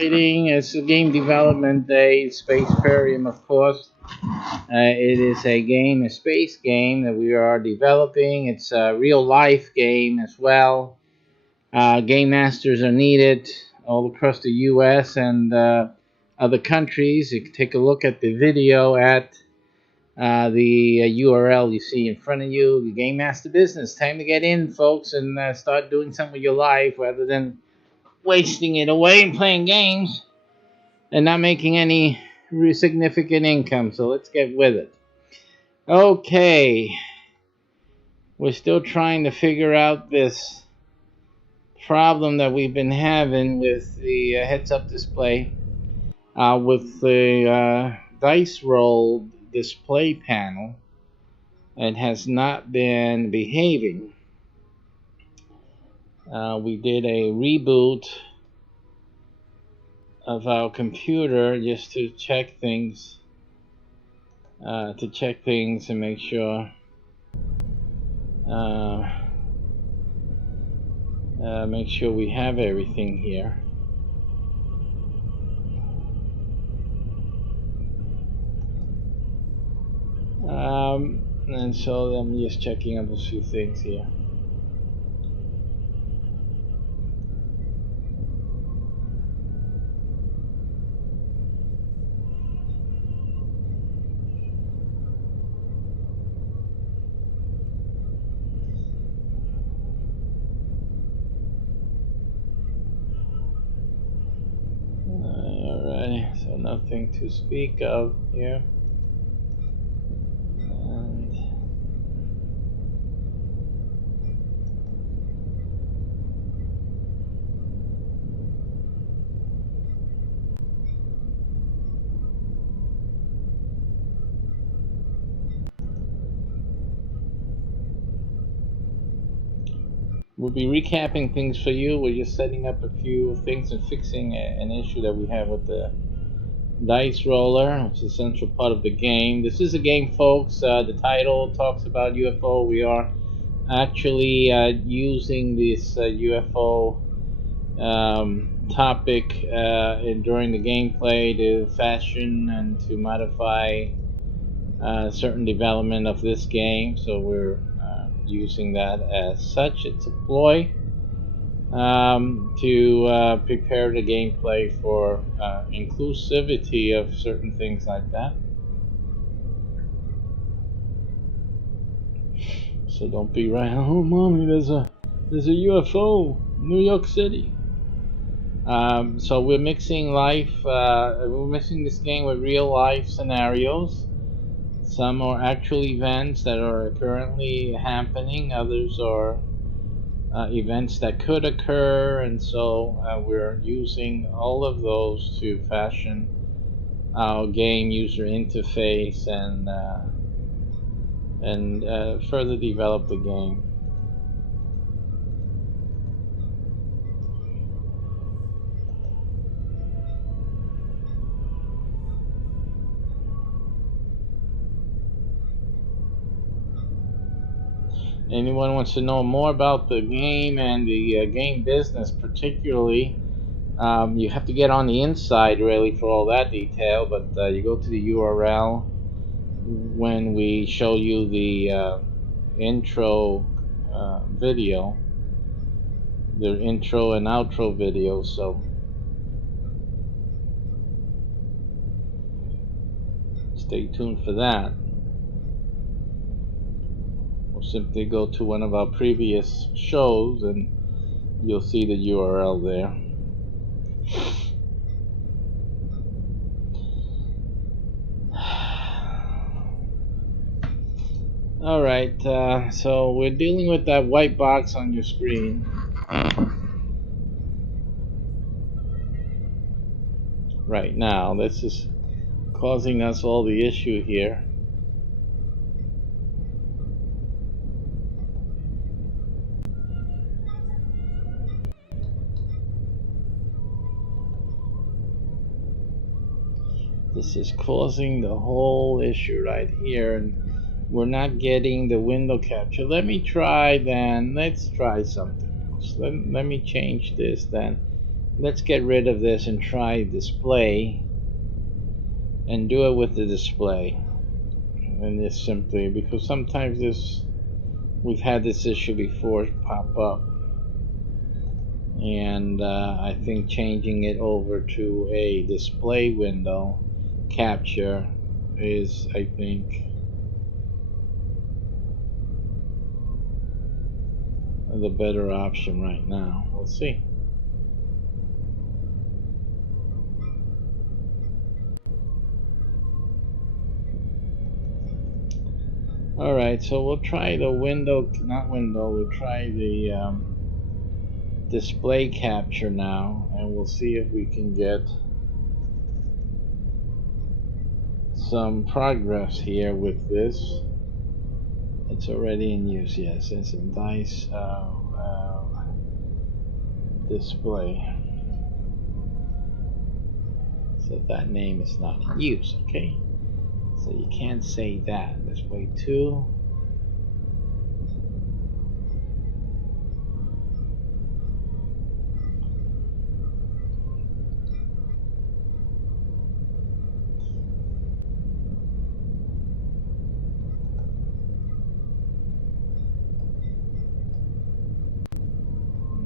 exciting. It's a game development day. Spaceperium, of course. It is a game, a space game that we are developing. It's a real life game as well. Game masters are needed all across the U.S. and other countries. You can take a look at the video at the URL you see in front of you. The Game Master business. Time to get in, folks, and start doing something with your life rather than wasting it away and playing games and not making any significant income. So let's get with it. Okay, we're still trying to figure out this problem that we've been having with the heads-up display with the dice roll display panel. It has not been behaving. We did a reboot of our computer just to check things, and make sure we have everything here. And so I'm just checking up a few things here. Alright, so nothing to speak of here. We'll be recapping things for you. We're just setting up a few things and fixing an issue that we have with the dice roller, which is a central part of the game. This is a game, folks. The title talks about UFO. We are actually using this UFO topic during the gameplay to fashion and to modify certain development of this game. So we're using that as such. It's a ploy to prepare the gameplay for inclusivity of certain things like that. So don't be right, oh mommy, there's a UFO, New York City. So we're mixing we're mixing this game with real life scenarios. Some are actual events that are currently happening, others are events that could occur, and so we're using all of those to fashion our game user interface and further develop the game. Anyone wants to know more about the game and the game business particularly, you have to get on the inside really for all that detail, but you go to the URL when we show you the intro video, the intro and outro video, so stay tuned for that. Simply go to one of our previous shows and you'll see the URL there. Alright, so we're dealing with that white box on your screen. Right now, this is causing us all the issue here. This is causing the whole issue right here, and we're not getting the window capture. Let me try then. Let's try something else. Let me change this then. let's get rid of this and try display and do it with the display. And this simply, because sometimes we've had this issue before pop up, and I think changing it over to a display window capture is, I think, the better option right now. We'll see. Alright, so we'll try the we'll try the display capture now, and we'll see if we can get some progress here with this. It's already in use, yes, it's in dice display. So that name is not in use, okay? So you can't say that. Display 2.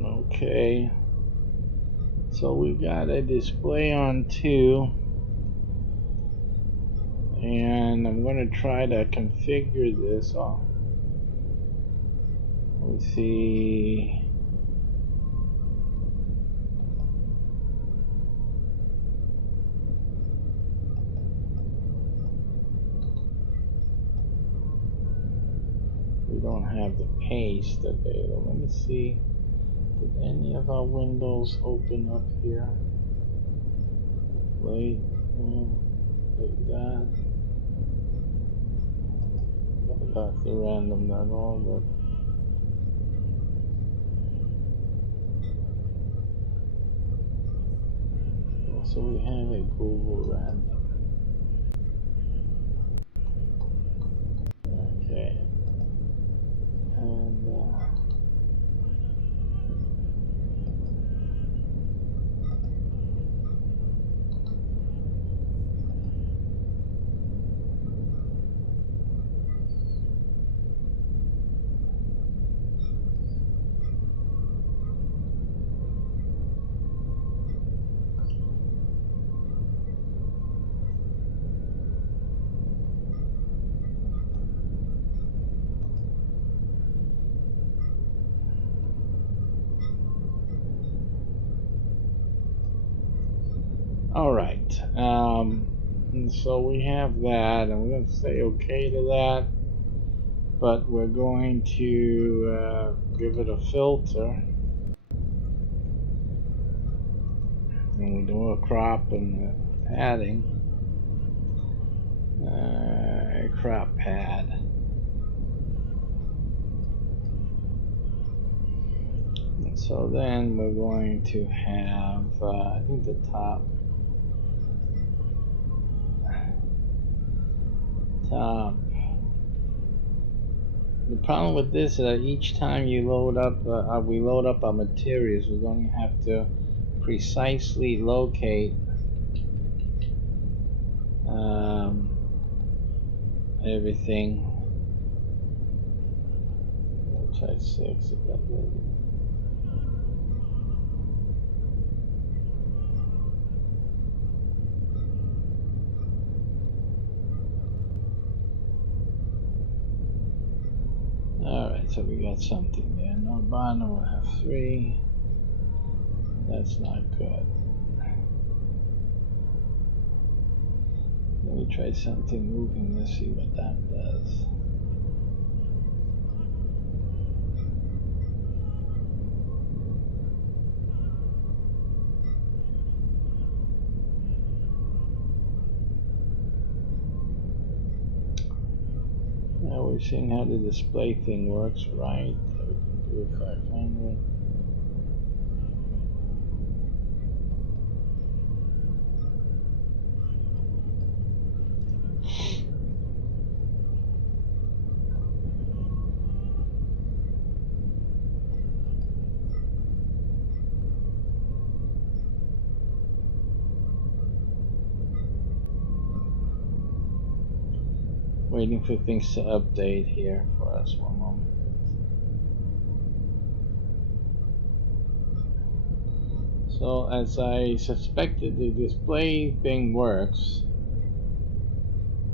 Okay. So we got a display on 2. And I'm going to try to configure this. Let's see. We don't have the paste available. Let me see. Did any of our windows open up here? Wait, like that. That's the random, not all, but so we have a global random. Okay. And all right. And so we have that, and we're going to say okay to that. But we're going to give it a filter. And we do a crop and padding. Crop pad. And so then we're going to have, I think the top. The problem with this is that each time you load up, we load up our materials, we're going to have to precisely locate everything. We'll try 6 if that does it. Alright, so we got something there. No bottom, we'll have 3. That's not good. Let me try something moving this, see what that does. Now we're seeing how the display thing works, right? We can do 500. Waiting for things to update here for us. One moment. So as I suspected, the display thing works.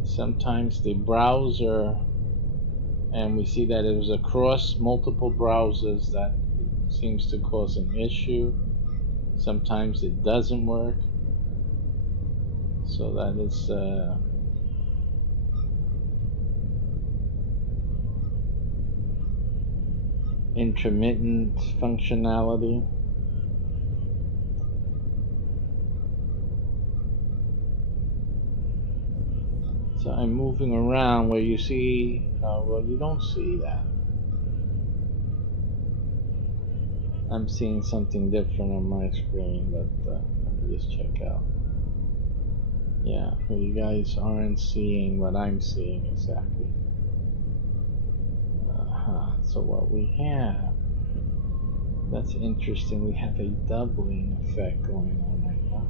Sometimes the browser, and we see that it was across multiple browsers, that seems to cause an issue. Sometimes it doesn't work. So that is intermittent functionality. So I'm moving around where you see, well, you don't see that. I'm seeing something different on my screen, but let me just check out. Yeah, you guys aren't seeing what I'm seeing exactly. So what we have, that's interesting, we have a doubling effect going on right now.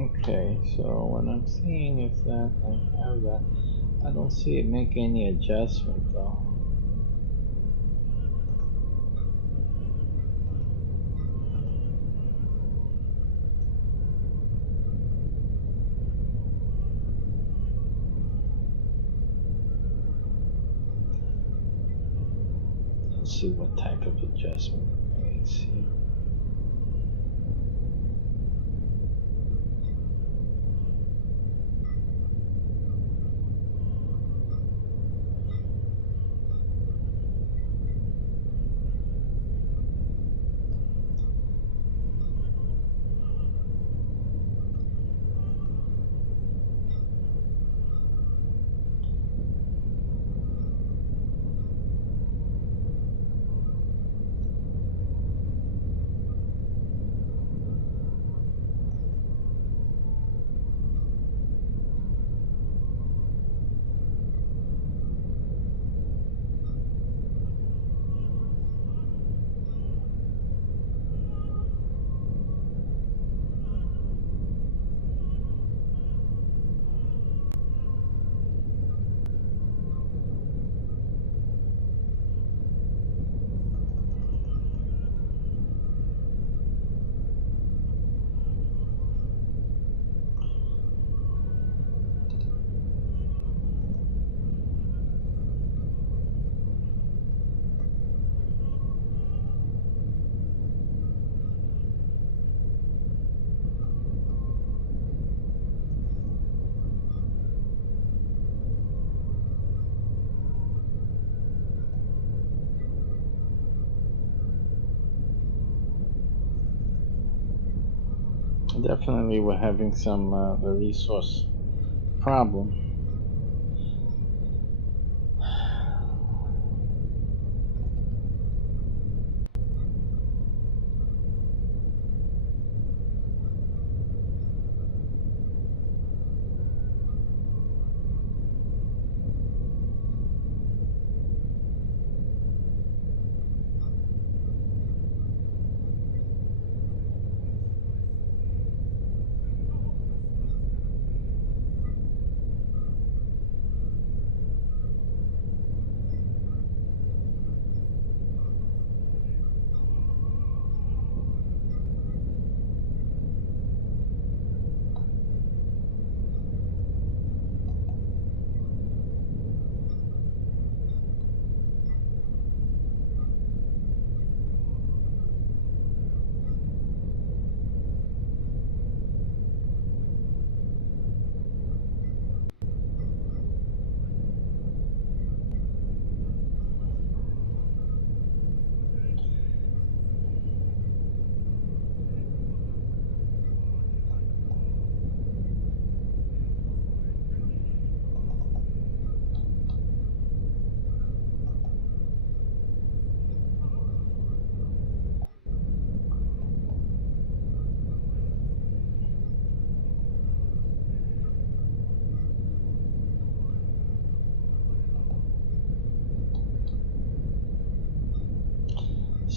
Okay, so what I'm seeing is that I have that. I don't see it make any adjustment though. Let's see what type of adjustment it makes here. Definitely we're having some the resource problem.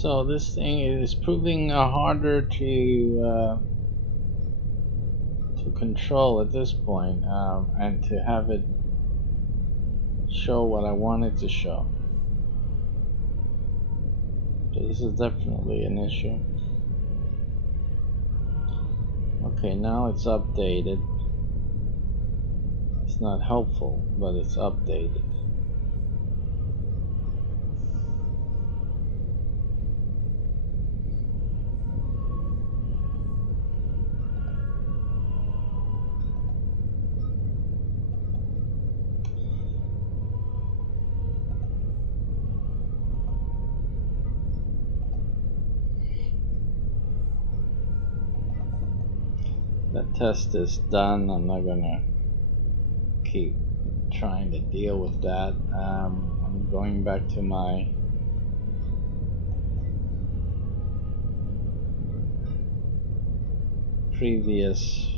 So this thing is proving harder to control at this point, and to have it show what I want it to show. So this is definitely an issue. Okay, now it's updated. It's not helpful, but it's updated. The test is done. I'm not gonna keep trying to deal with that. I'm going back to my previous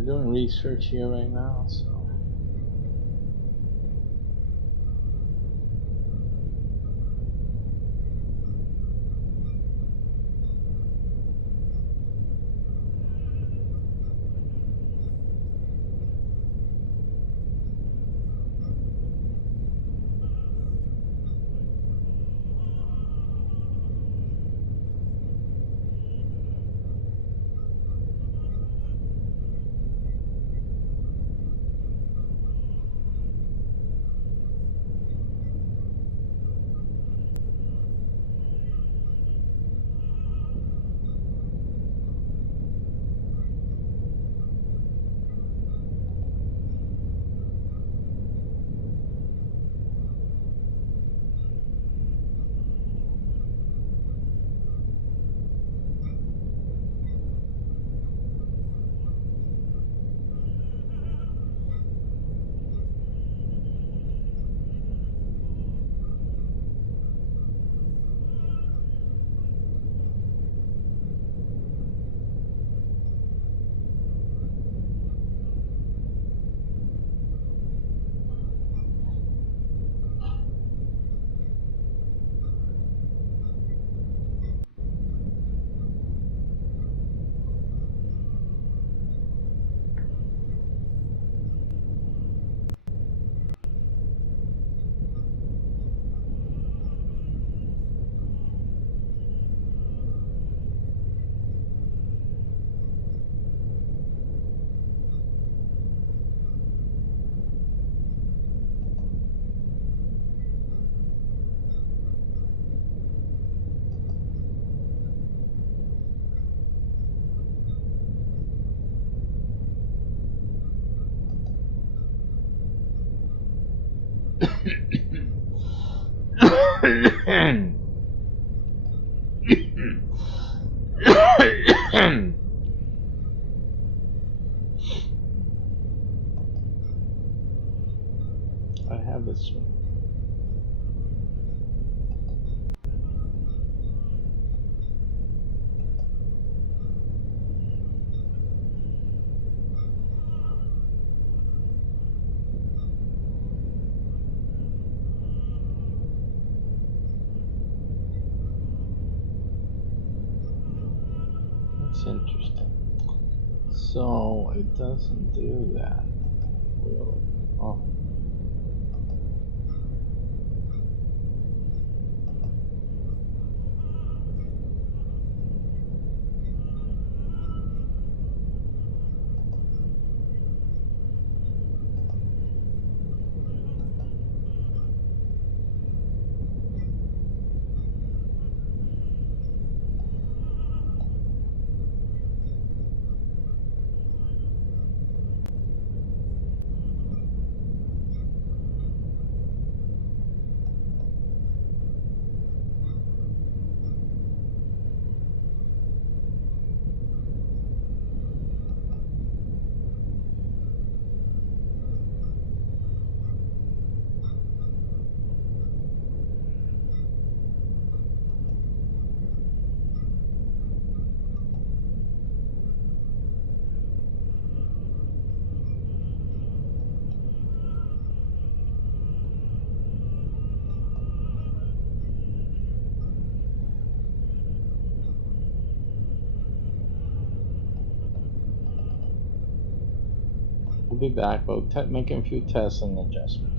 we're doing research here right now, so. I have this one. That's interesting. So it doesn't do that. Really? Oh. We'll be back. We'll making a few tests and adjustments.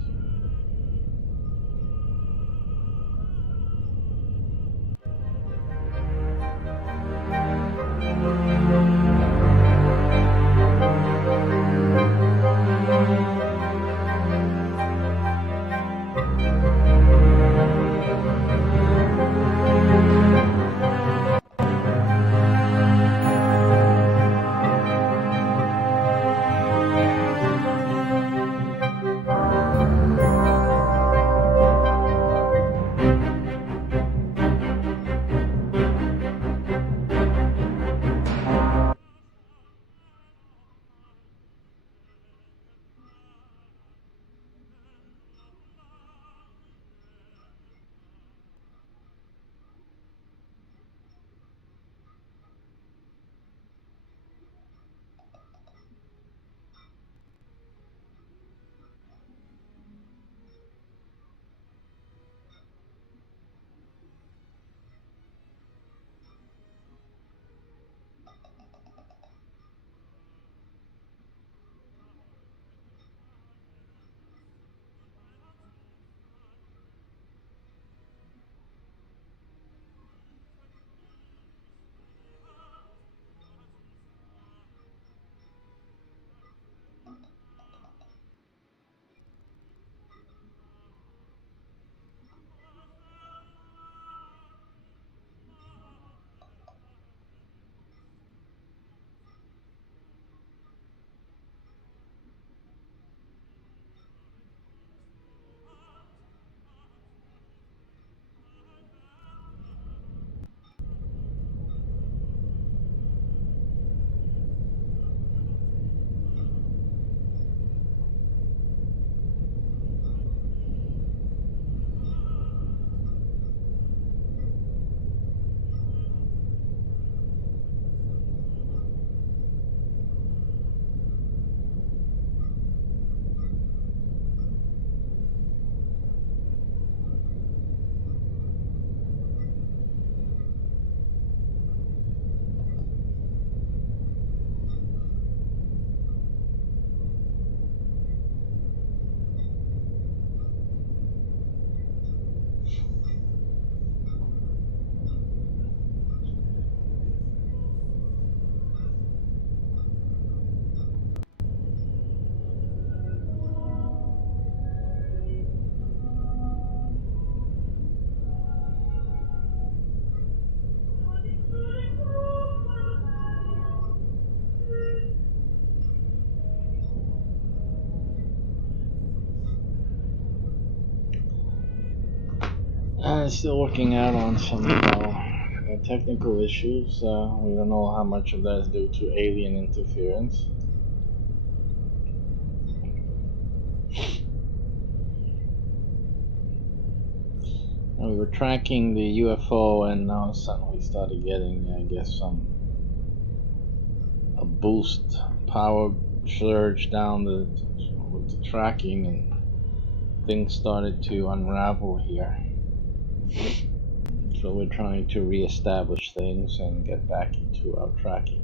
Still working out on some technical issues. We don't know how much of that is due to alien interference. We were tracking the UFO, and now suddenly we started getting, I guess, a boost power surge down with the tracking, and things started to unravel here. So we're trying to reestablish things and get back into our tracking.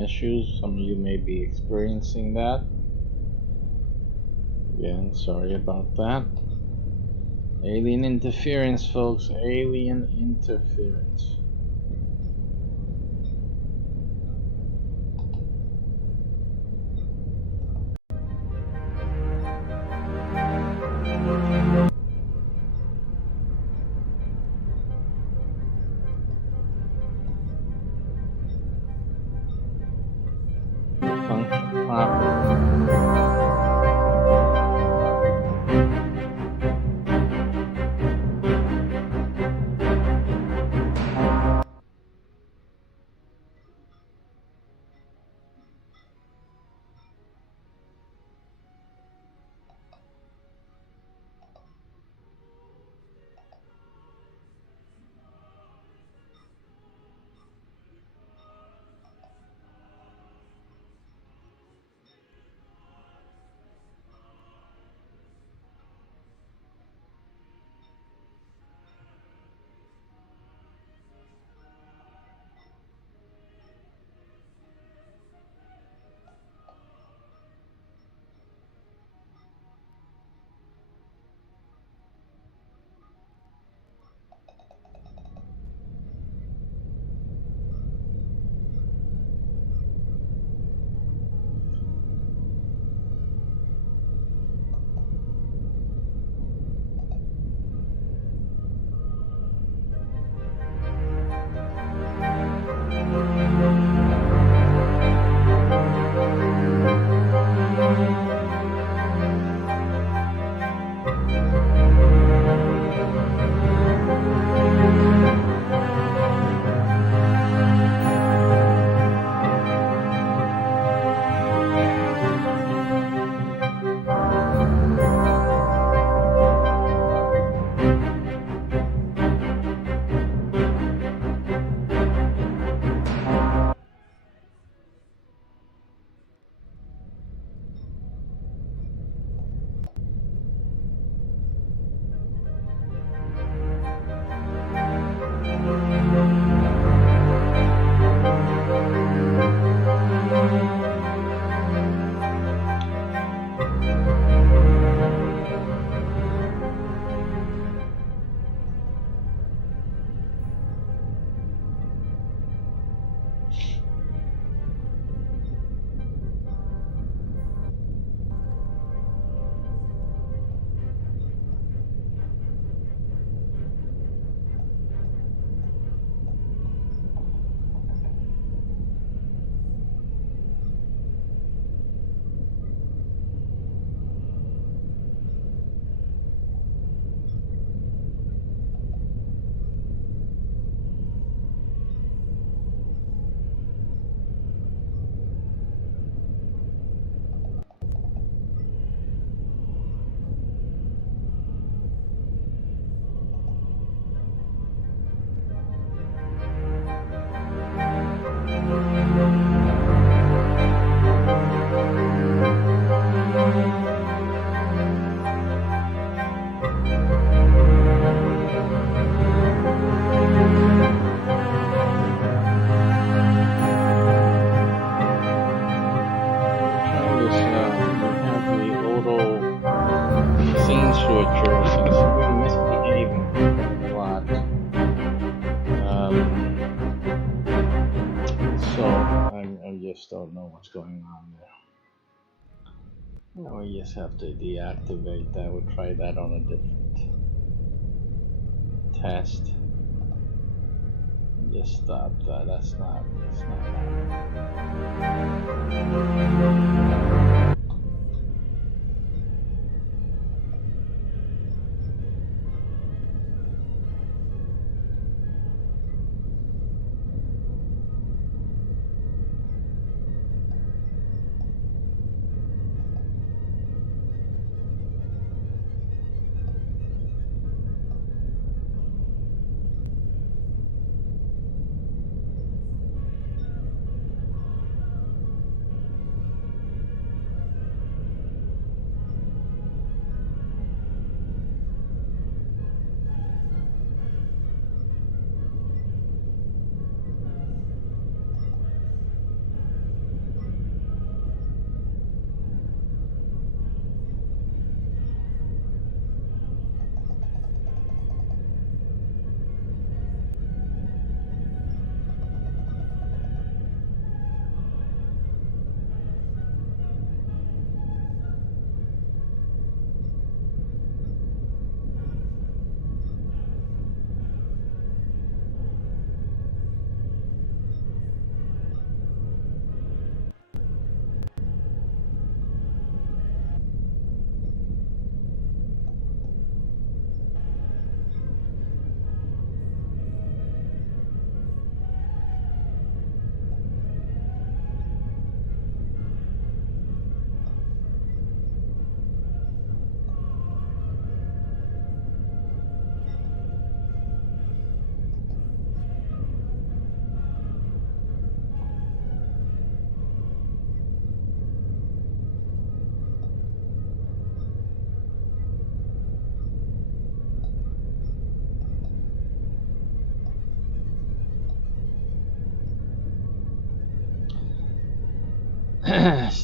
Issues, some of you may be experiencing that. Again, sorry about that. Alien interference, folks. Alien interference. Function properly. Don't know what's going on there. Now we just have to deactivate that. We'll try that on a different test. Just stop that. That's not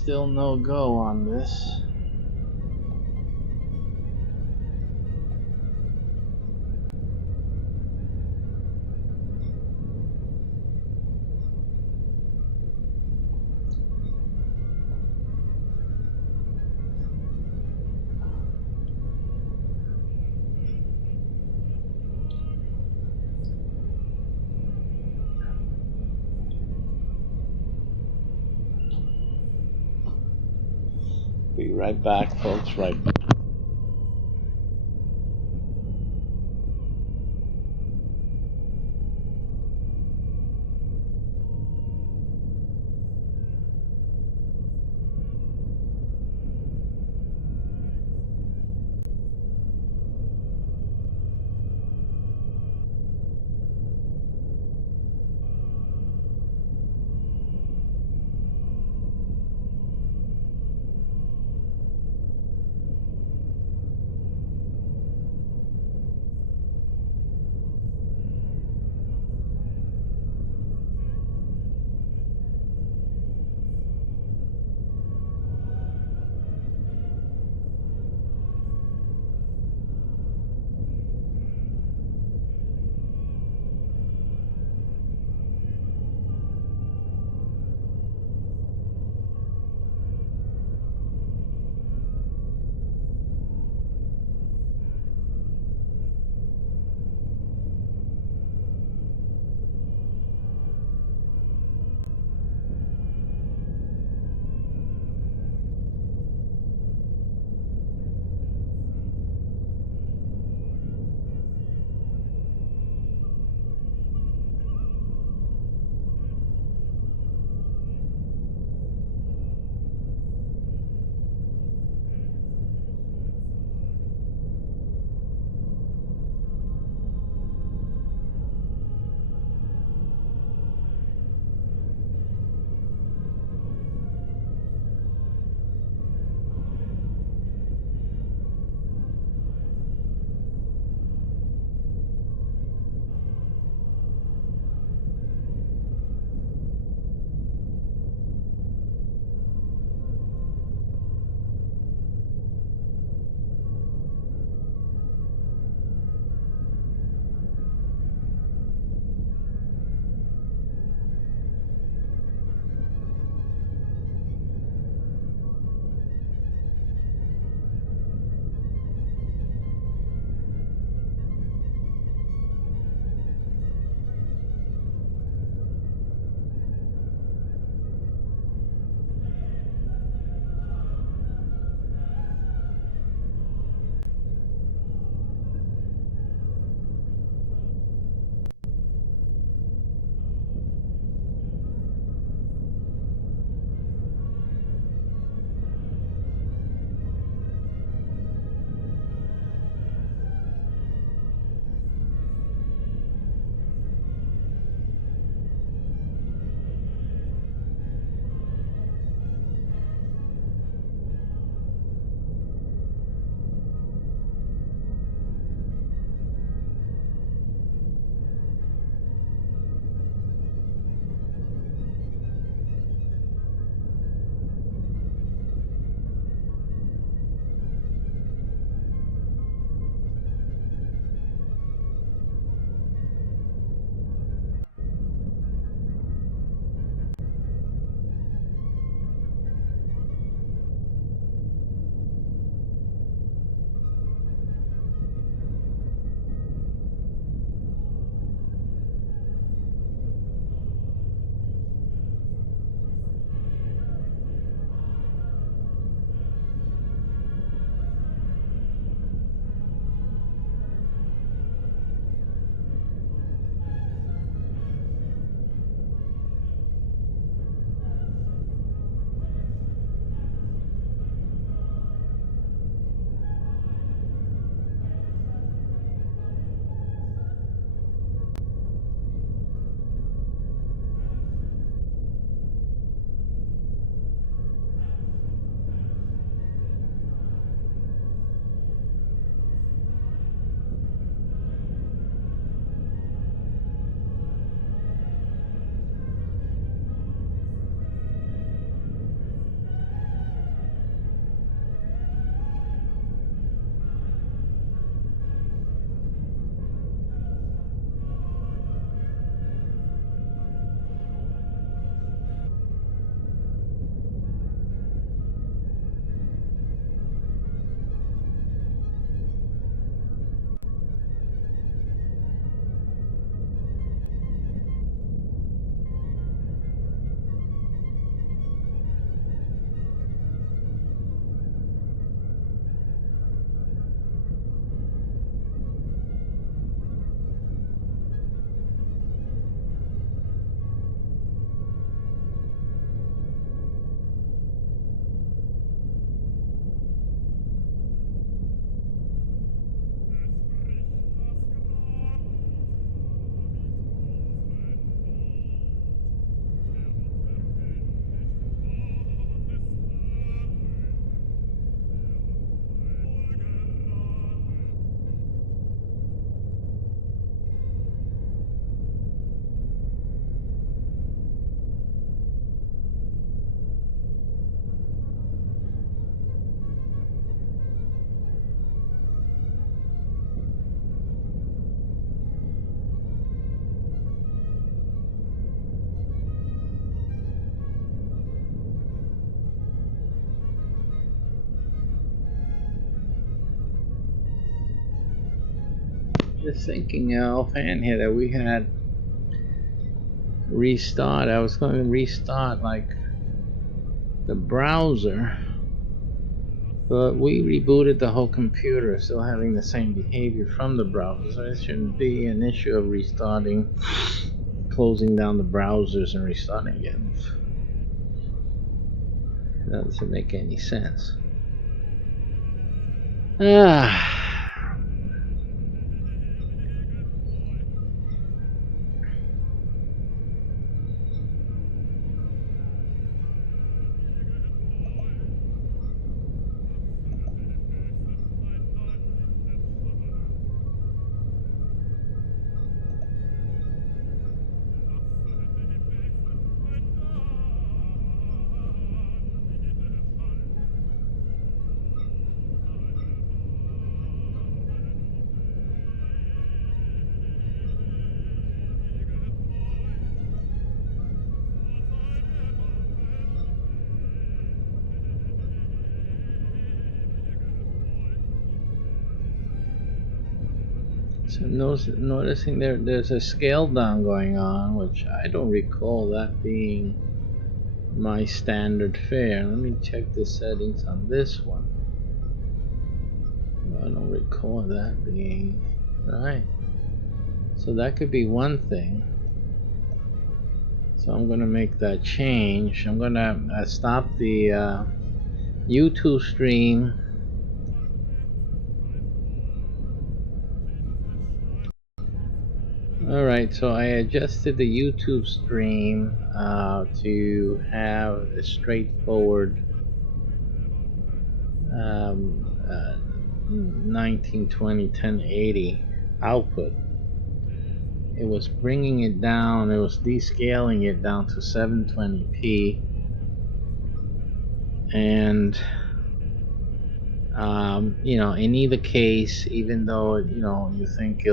still no go on this. Be right back, folks. Right back. Just thinking offhand here that we had restart. I was going to restart like the browser, but we rebooted the whole computer, still having the same behavior from the browser. So it shouldn't be an issue of restarting, closing down the browsers and restarting again. That doesn't make any sense. So noticing there's a scale down going on, which I don't recall that being my standard fare. Let me check the settings on this one. I don't recall that being right. So that could be one thing. So I'm gonna make that change. I'm gonna stop the YouTube stream. Alright, so I adjusted the YouTube stream to have a straightforward 1920 1080 output. It was bringing it down, it was descaling it down to 720p, and you know, in either case, even though you know you think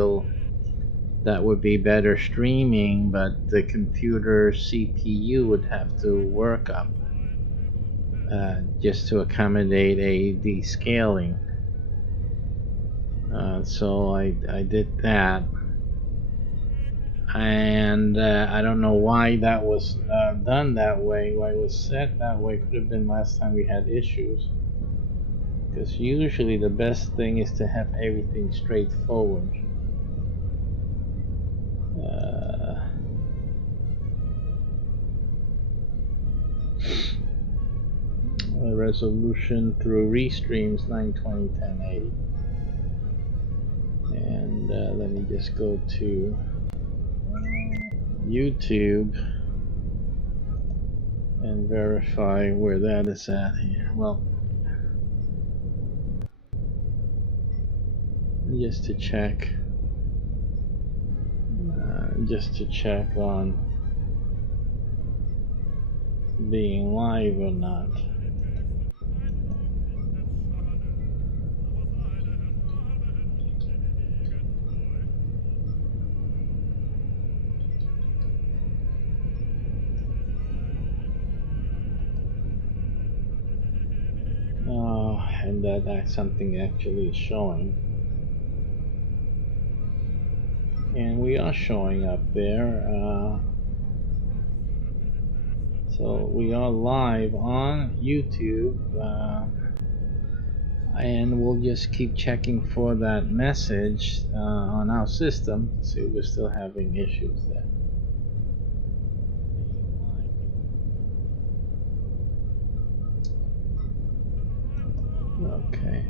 that would be better streaming, but the computer CPU would have to work up just to accommodate a descaling. So I did that, and I don't know why that was done that way, why it was set that way. Could have been last time we had issues, because usually the best thing is to have everything straightforward. Resolution through restreams 920 1080, and let me just go to YouTube and verify where that is at here. Well, just to check on being live or not. And that something actually is showing, and we are showing up there. So we are live on YouTube, and we'll just keep checking for that message on our system to see if we're still having issues there. Okay.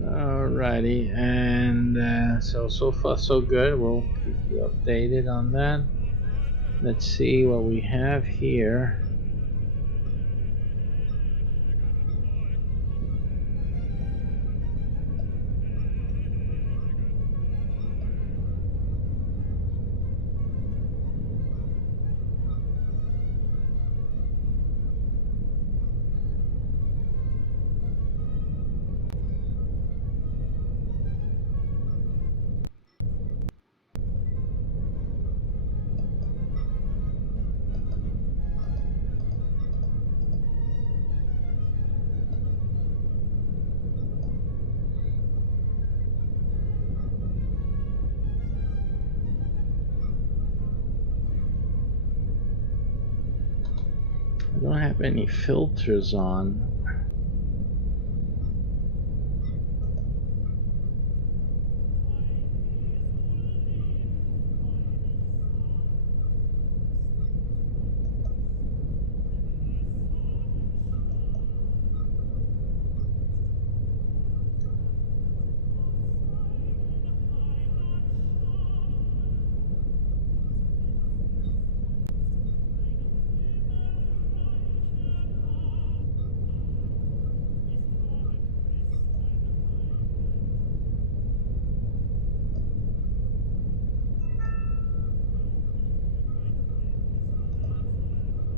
Alrighty, and so far so good. We'll keep you updated on that. Let's see what we have here. don't have any filters on.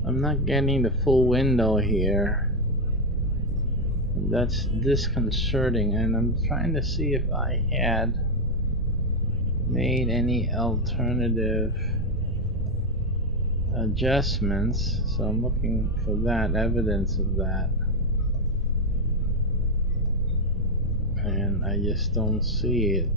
I'm not getting the full window here. That's disconcerting, and I'm trying to see if I had made any alternative adjustments. So I'm looking for that, evidence of that. And I just don't see it.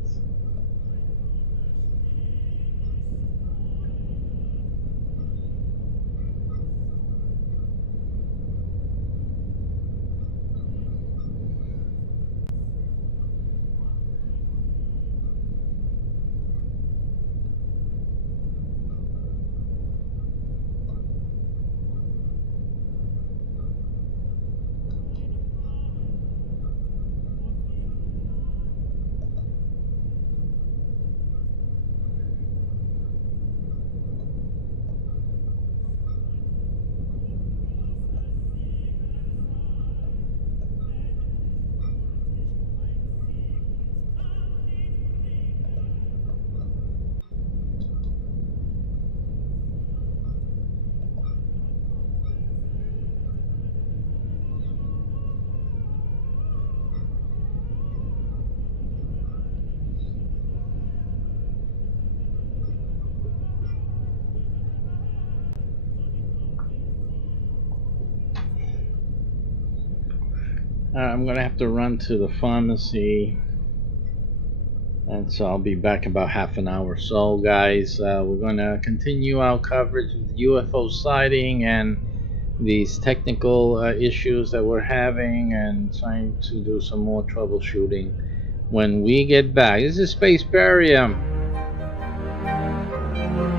I'm gonna have to run to the pharmacy, and so I'll be back about half an hour or so, guys. We're gonna continue our coverage of the UFO sighting and these technical issues that we're having, and trying to do some more troubleshooting when we get back. This is Spaceperium.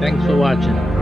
Thanks for watching.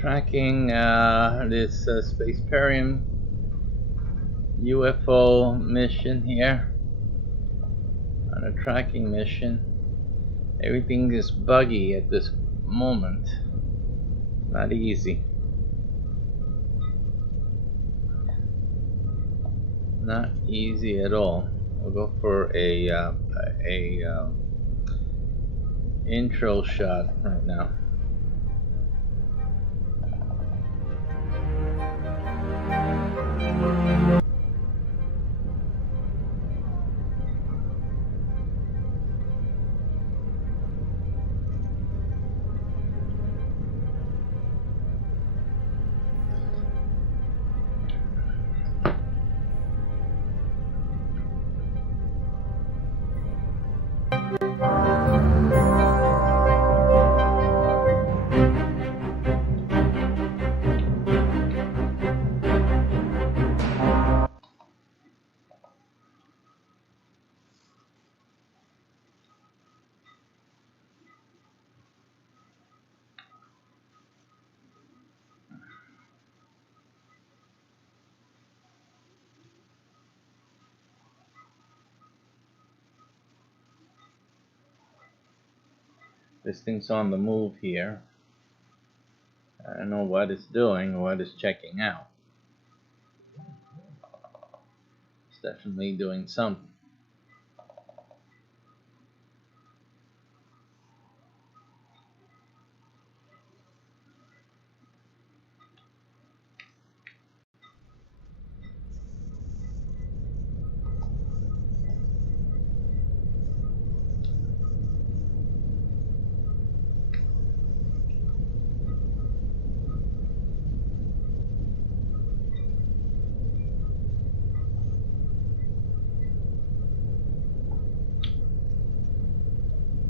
tracking this Spaceperium UFO mission here. On a tracking mission. Everything is buggy at this moment. Not easy. Not easy at all. We'll go for a intro shot right now. This thing's on the move here. I don't know what it's doing or what it's checking out. It's definitely doing something.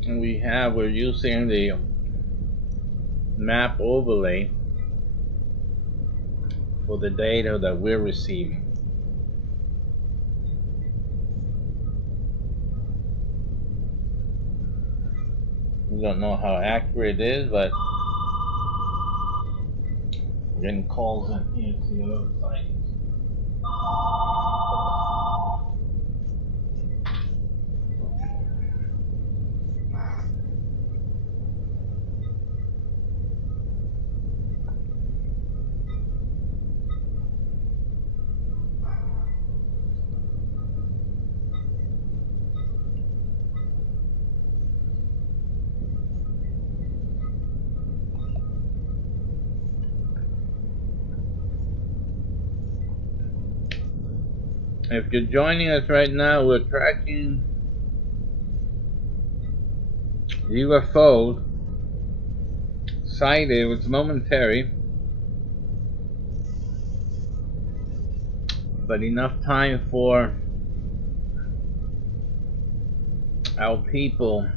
And we're using the map overlay for the data that we're receiving. We don't know how accurate it is, but we're getting calls in here to the other side. If you're joining us right now, we're tracking UFO sighted. It's momentary, but enough time for our people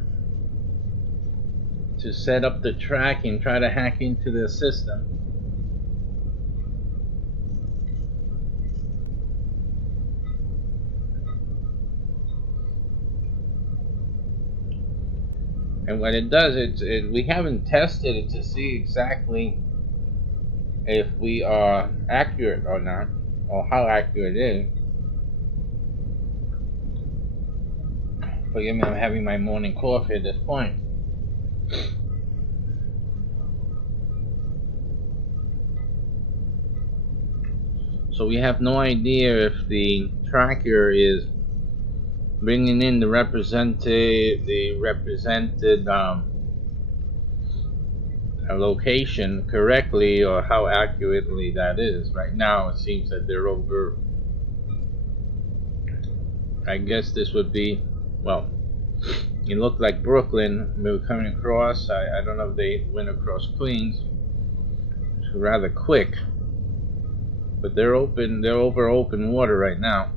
to set up the tracking, try to hack into their system. And what it does, we haven't tested it to see exactly if we are accurate or not, or how accurate it is. Forgive me, I'm having my morning coffee at this point. So we have no idea if the tracker is bringing in the represented location correctly, or how accurately that is. Right now, it seems that they're over. I guess this would be, well, it looked like Brooklyn. We were coming across. I don't know if they went across Queens. It's rather quick, but they're open. They're over open water right now.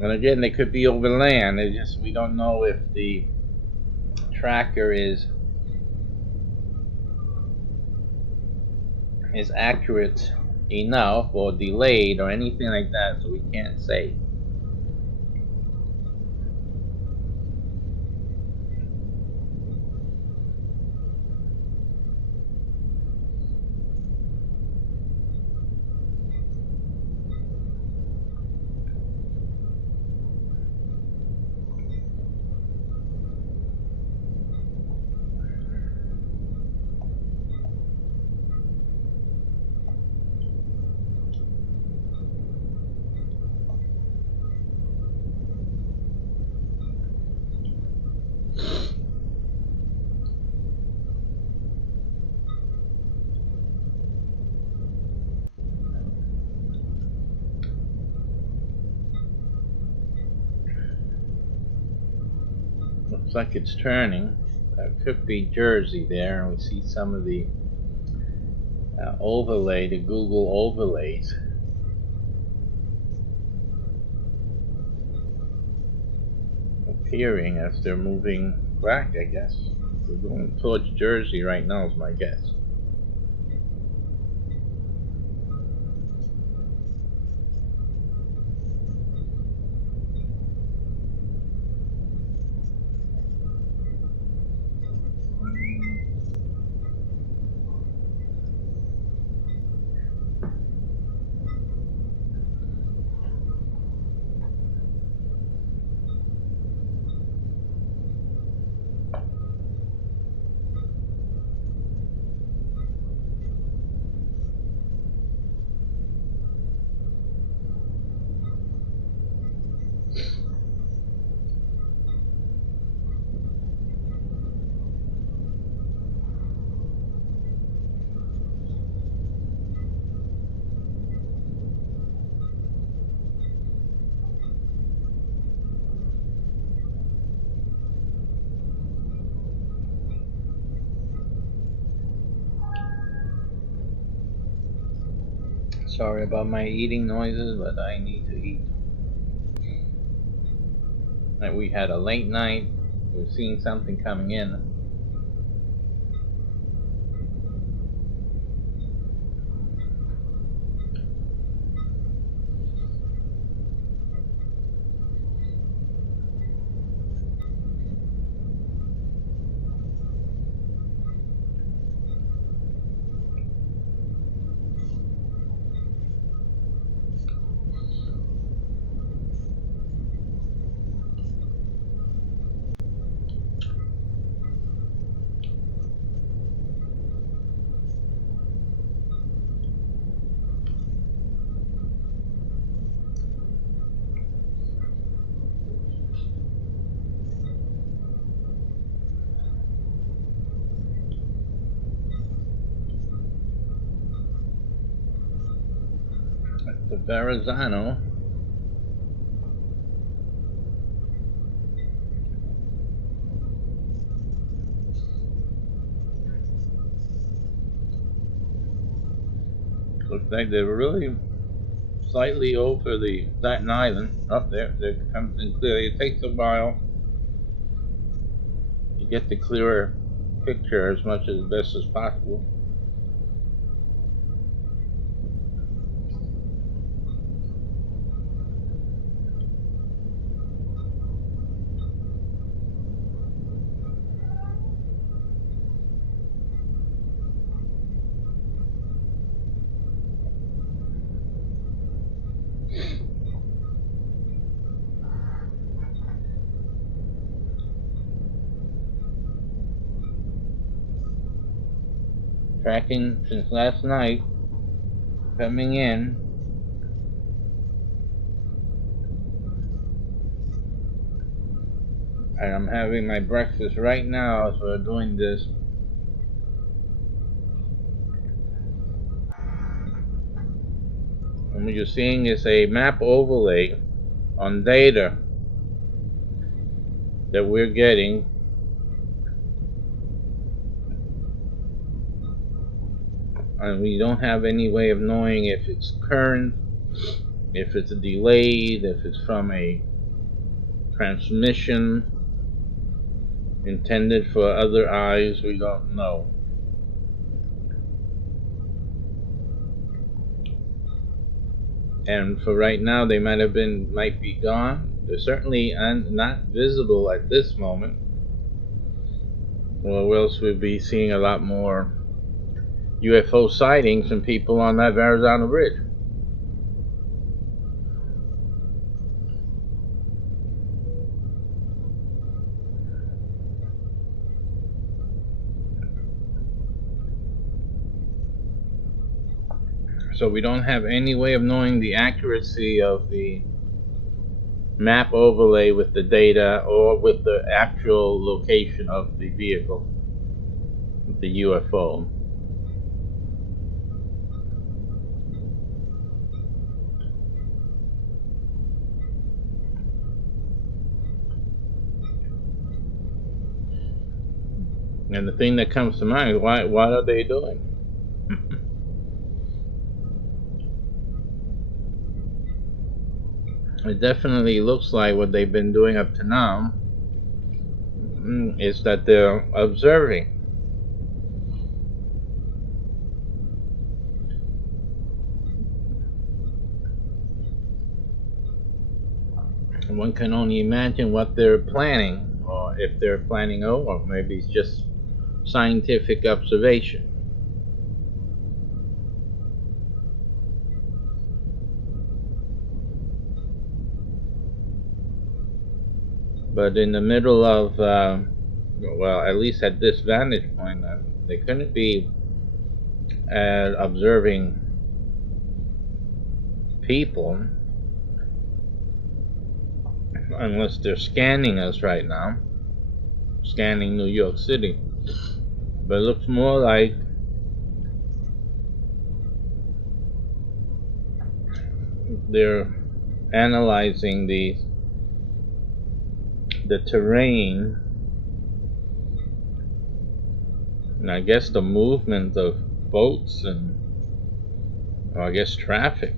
And again, they could be over land. It's just we don't know if the tracker is accurate enough or delayed or anything like that, so we can't say. Looks like it's turning. That could be Jersey there, and we see some of the overlay, the Google overlays. Appearing as they're moving back, I guess. We're going towards Jersey right now, is my guess. Sorry about my eating noises, but I need to eat. We had a late night. We're seeing something coming in. The Verrazano. Looks like they're really slightly over the Staten Island. Up there, it comes in clearly. It takes a while to get the clearer picture as much as best as possible. Tracking since last night, coming in. And I'm having my breakfast right now as we're doing this. And what you're seeing is a map overlay on data that we're getting. And we don't have any way of knowing if it's current, if it's delayed, if it's from a transmission intended for other eyes. We don't know. And for right now, they might be gone. They're certainly not visible at this moment, or else we'd be seeing a lot more UFO sightings and people on that Verrazano Bridge. So we don't have any way of knowing the accuracy of the map overlay with the data or with the actual location of the vehicle, the UFO. And the thing that comes to mind is, what are they doing? It definitely looks like what they've been doing up to now is that they're observing. One can only imagine what they're planning, or if they're planning over, or maybe it's just scientific observation. But in the middle of, well, at least at this vantage point, they couldn't be observing people unless they're scanning us right now, scanning New York City. But it looks more like they're analyzing the terrain, and I guess the movement of boats and, or I guess, traffic.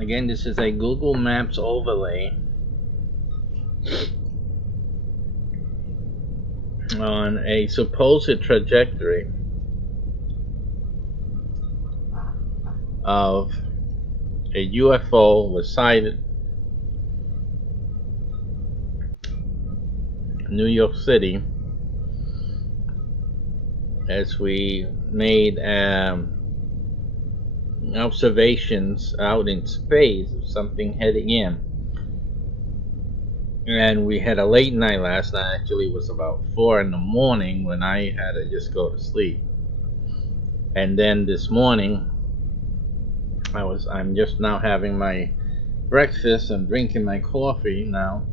Again, this is a Google Maps overlay on a supposed trajectory of a UFO was sighted in New York City as we made observations out in space of something heading in. And we had a late night last night. Actually, it was about 4 in the morning when I had to just go to sleep. And then this morning, I'm just now having my breakfast and drinking my coffee now.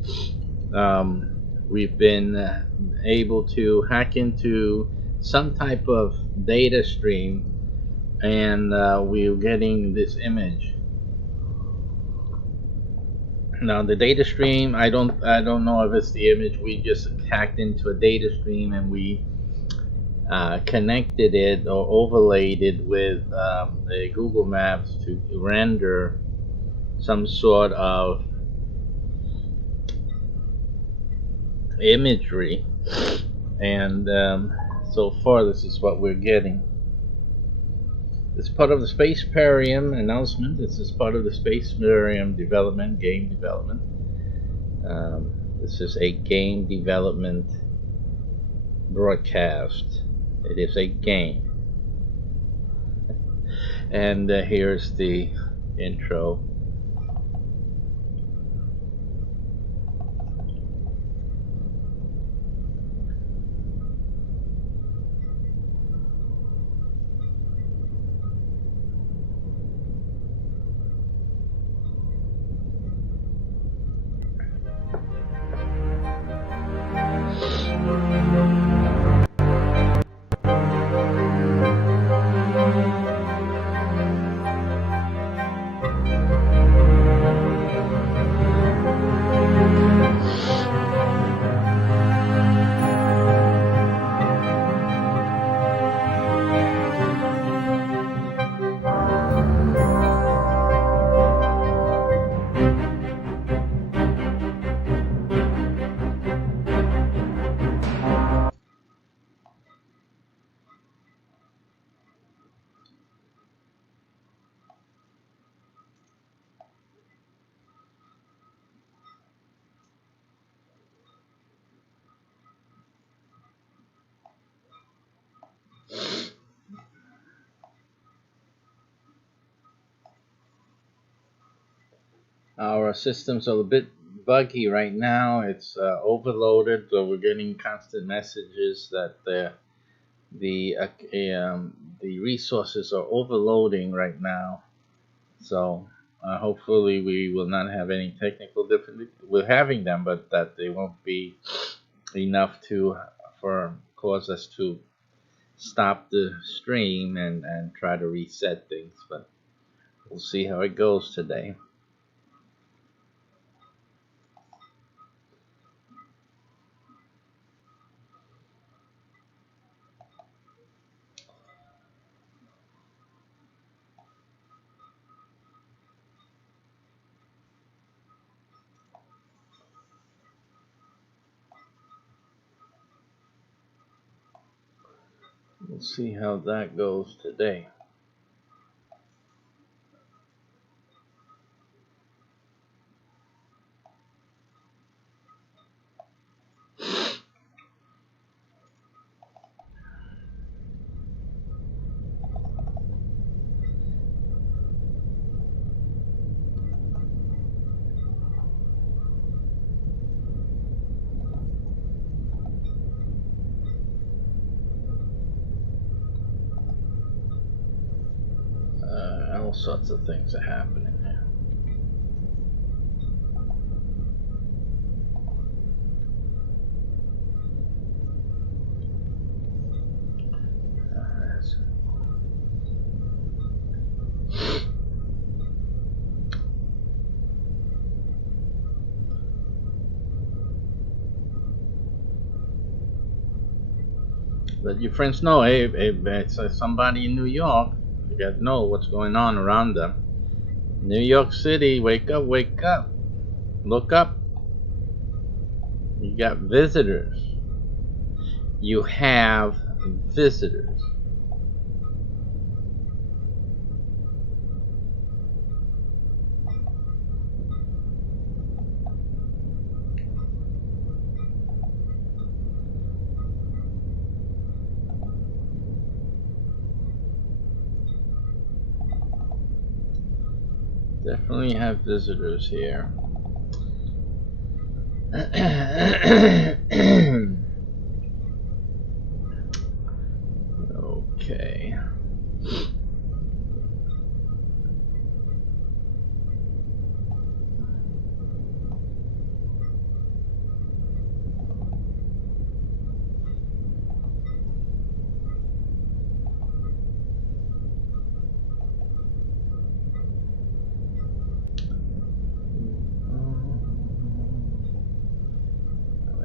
We've been able to hack into some type of data stream, and we're getting this image. Now the data stream, I don't know if it's the image. We just hacked into a data stream and we connected it or overlaid it with the Google Maps to render some sort of imagery, and so far this is what we're getting. This is part of the Spaceperium announcement. This is part of the Spaceperium development, game development. This is a game development broadcast. It is a game. And here's the intro. Our systems are a bit buggy right now. It's overloaded, so we're getting constant messages that the resources are overloading right now. So hopefully we will not have any technical difficulty. We're having them, but that they won't be enough to for cause us to stop the stream and try to reset things. But we'll see how it goes today. We'll see how that goes today. All sorts of things are happening here. Let your friends know, hey, it's somebody in New York. You got to know what's going on around them. New York City, wake up, wake up. Look up. You got visitors. You have visitors. Definitely have visitors here. Okay.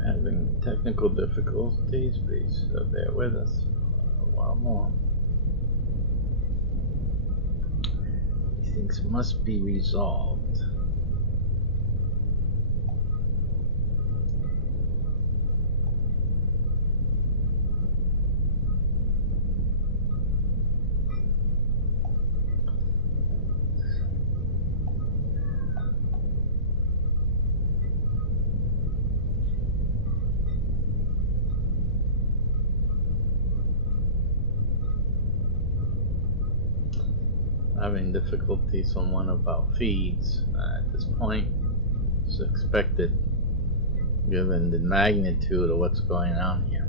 Having technical difficulties, please bear with us a while more. These things must be resolved. Having difficulties on one of our feeds at this point. It's expected given the magnitude of what's going on here.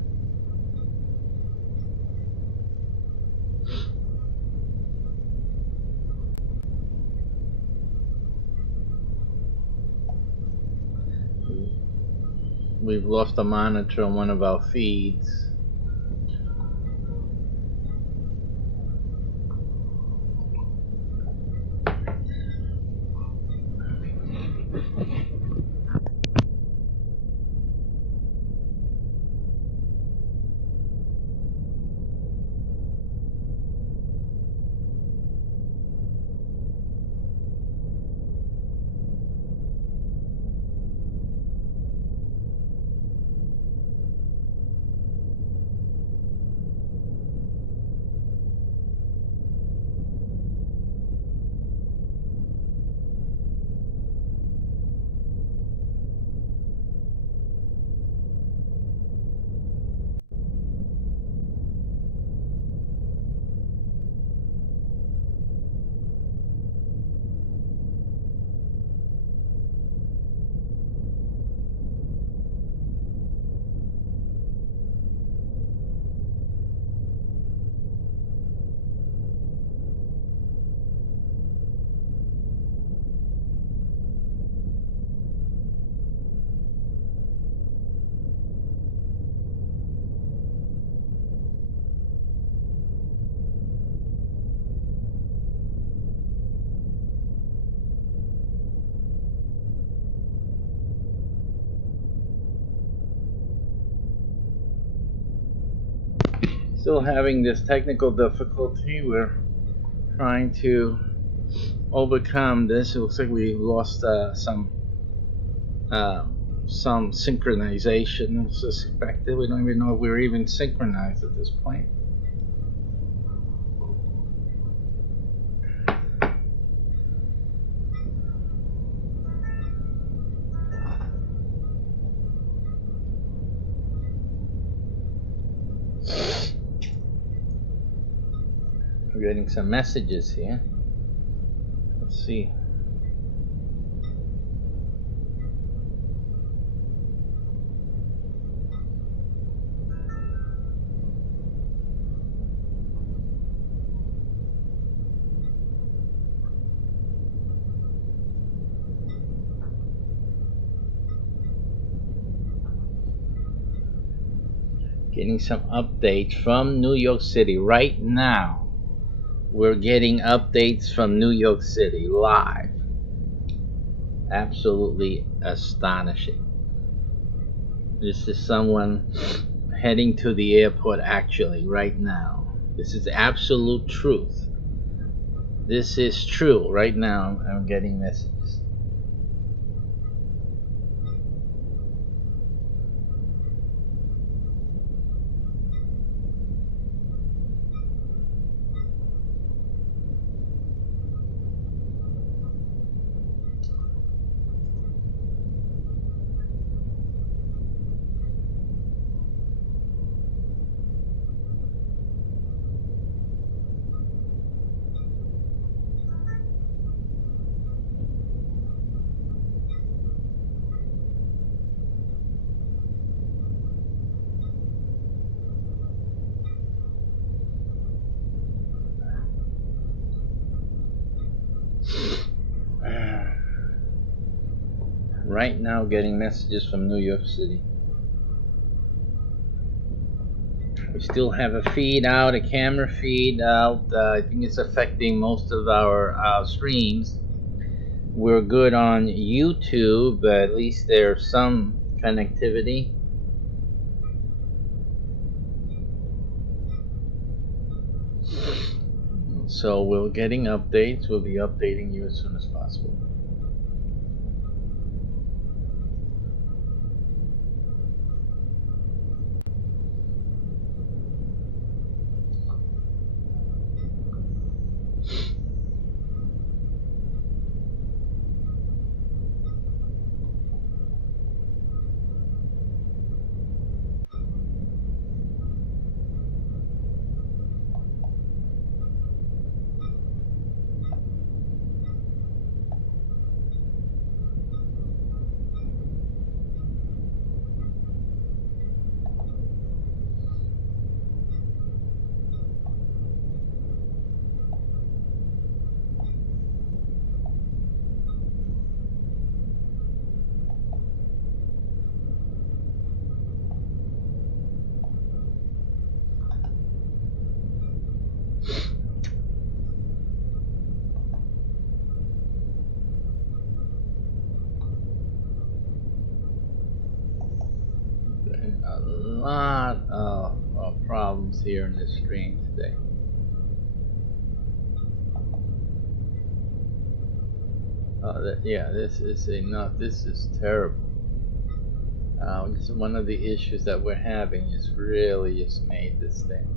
We've lost a monitor on one of our feeds. Still having this technical difficulty. We're trying to overcome this. It looks like we lost some synchronization. It's suspected. We don't even know if we're even synchronized at this point. We're getting some messages here. Let's see. Getting some updates from New York City right now. We're getting updates from New York City live. Absolutely astonishing. This is someone heading to the airport actually right now. This is absolute truth. This is true. Right now I'm getting messages. Right now getting messages from New York City. We still have a feed out, a camera feed out. I think it's affecting most of our streams. We're good on YouTube, but at least there's some connectivity. So we're getting updates. We'll be updating you as soon as possible. A lot of problems here in this stream today. Yeah, this is enough. This is terrible. This is one of the issues that we're having. Is really just made this thing.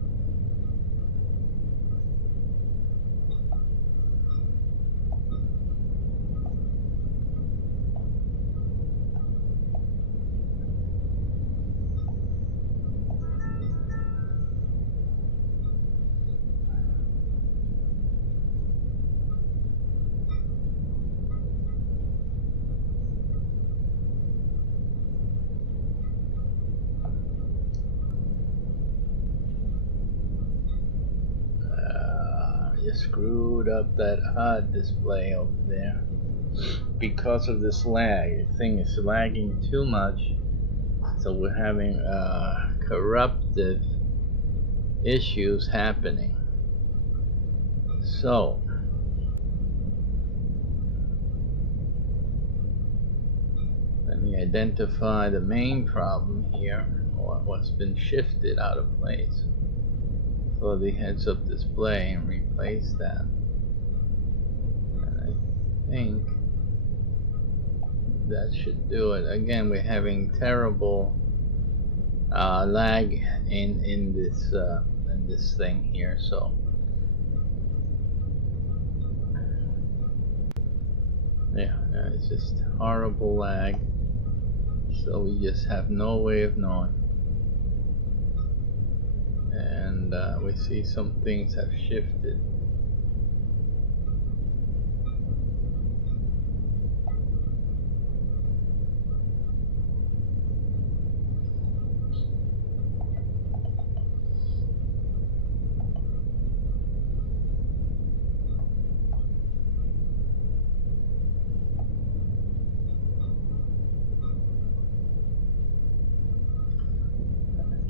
You screwed up that HUD display over there because of this lag. The thing is lagging too much, so we're having corruptive issues happening. So let me identify the main problem here, or what's been shifted out of place. for the heads-up display and replace that. And I think that should do it. Again, we're having terrible lag in this thing here, so yeah, it's just horrible lag. So we just have no way of knowing. And we see some things have shifted.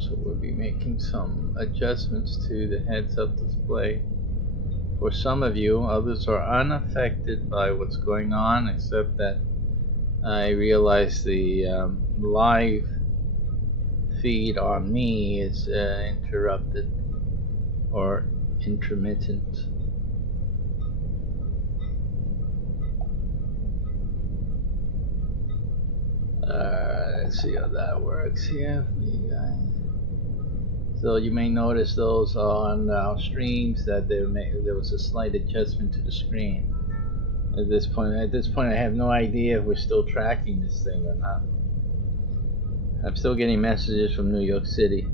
So we'll be making some adjustments to the heads-up display. For some of you, others are unaffected by what's going on, except that I realize the live feed on me is interrupted or intermittent. Let's see how that works here for you guys. So you may notice those on our streams that there was a slight adjustment to the screen. At this point, I have no idea if we're still tracking this thing or not. I'm still getting messages from New York City.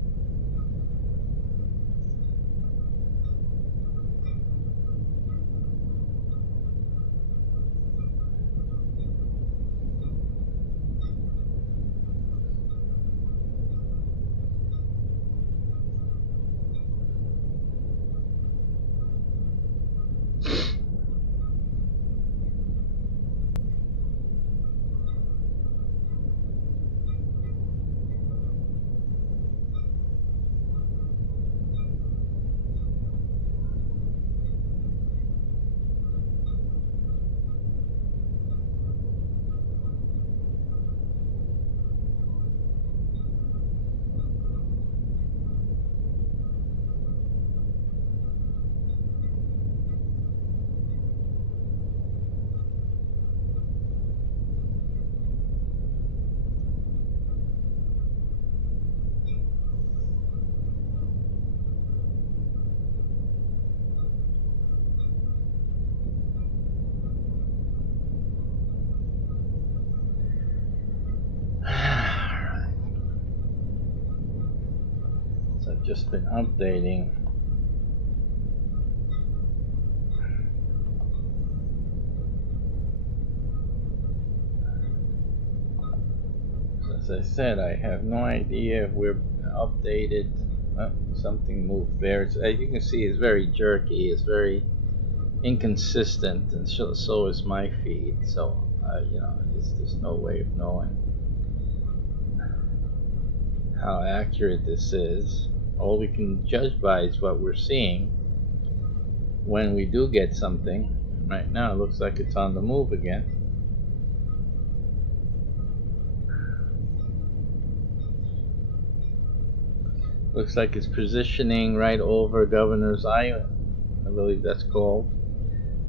I've just been updating. As I said, I have no idea if we're updated. Oh, something moved there. As you can see, it's very jerky. It's very inconsistent, and so is my feed. So you know, there's no way of knowing how accurate this is. All we can judge by is what we're seeing when we do get something. Right now it looks like it's on the move again. Looks like it's positioning right over Governor's Island. I believe that's called.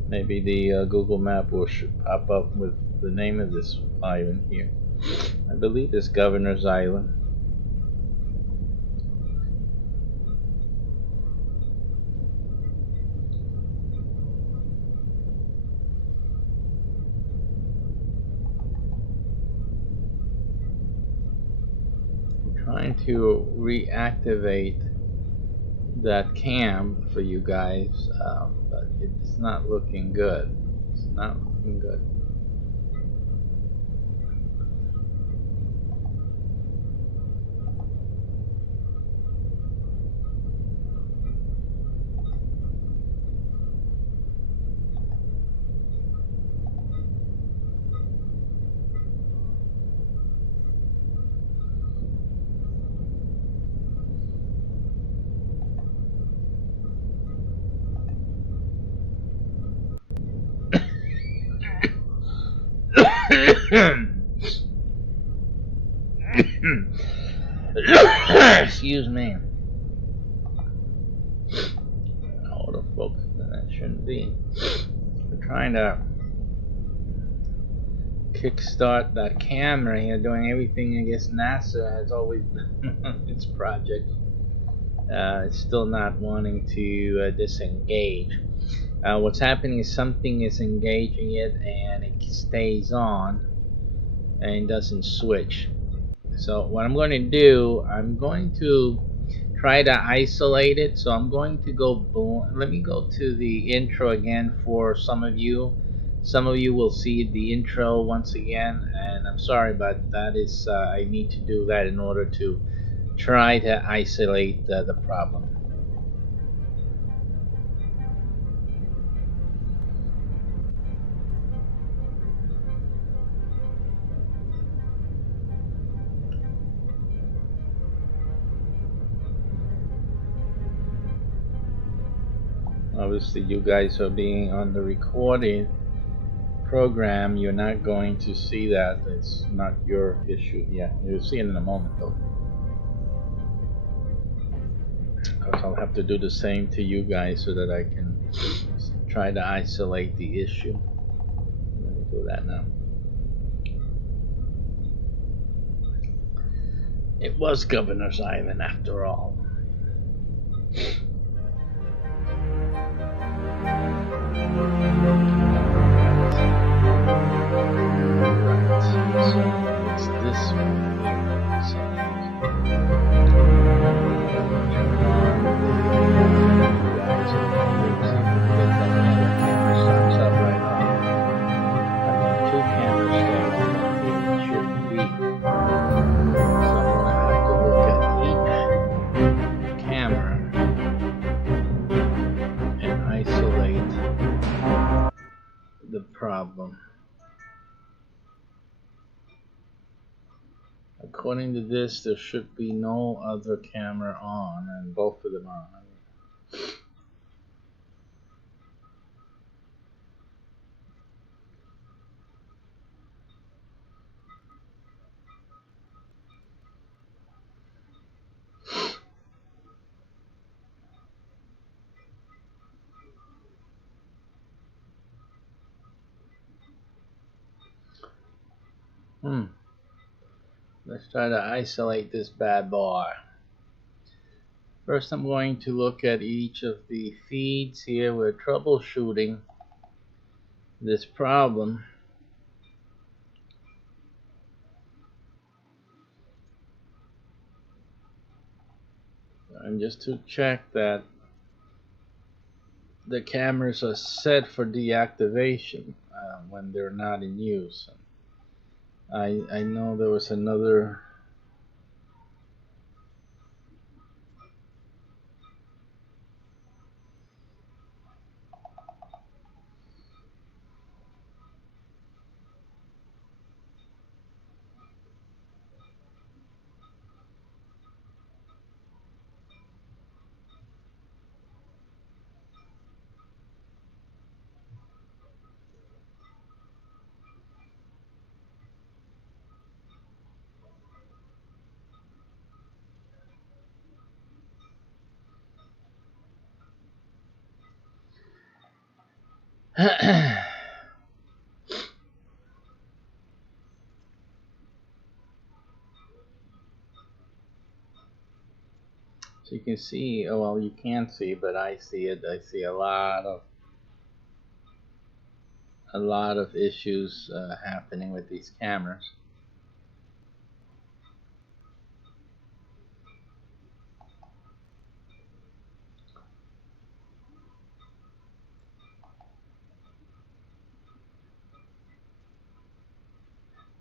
Maybe the Google map will pop up with the name of this island here. I believe it's Governor's Island. Trying to reactivate that cam for you guys, but it's not looking good. It's not looking good. Excuse me. see. We're trying to kickstart that camera here, doing everything I guess NASA has always done its project. It's still not wanting to disengage. What's happening is something is engaging it and it stays on and doesn't switch. So what I'm going to do, I'm going to try to isolate it. So I'm going to go, let me go to the intro again for some of you. Some of you will see the intro once again, and I'm sorry, but that is, I need to do that in order to try to isolate the problem. Obviously, you guys are being on the recording program. You're not going to see that. It's not your issue. Yeah, you'll see it in a moment, though. Because I'll have to do the same to you guys so that I can try to isolate the issue. Let me do that now. It was Governor's Island after all. Right, so it's this one here. So turn on you guys over here. See if we can get that other camera starts up right on. I mean, two cameras start on. It should be. So I'm gonna have to look at each camera and isolate the problem. According to this, there should be no other camera on, and both of them are on. Let's try to isolate this bad boy. First, I'm going to look at each of the feeds here. We're troubleshooting this problem. And just to check that the cameras are set for deactivation when they're not in use. I know there was another so you can see, oh well, you can't see, but I see it. I see a lot of issues happening with these cameras.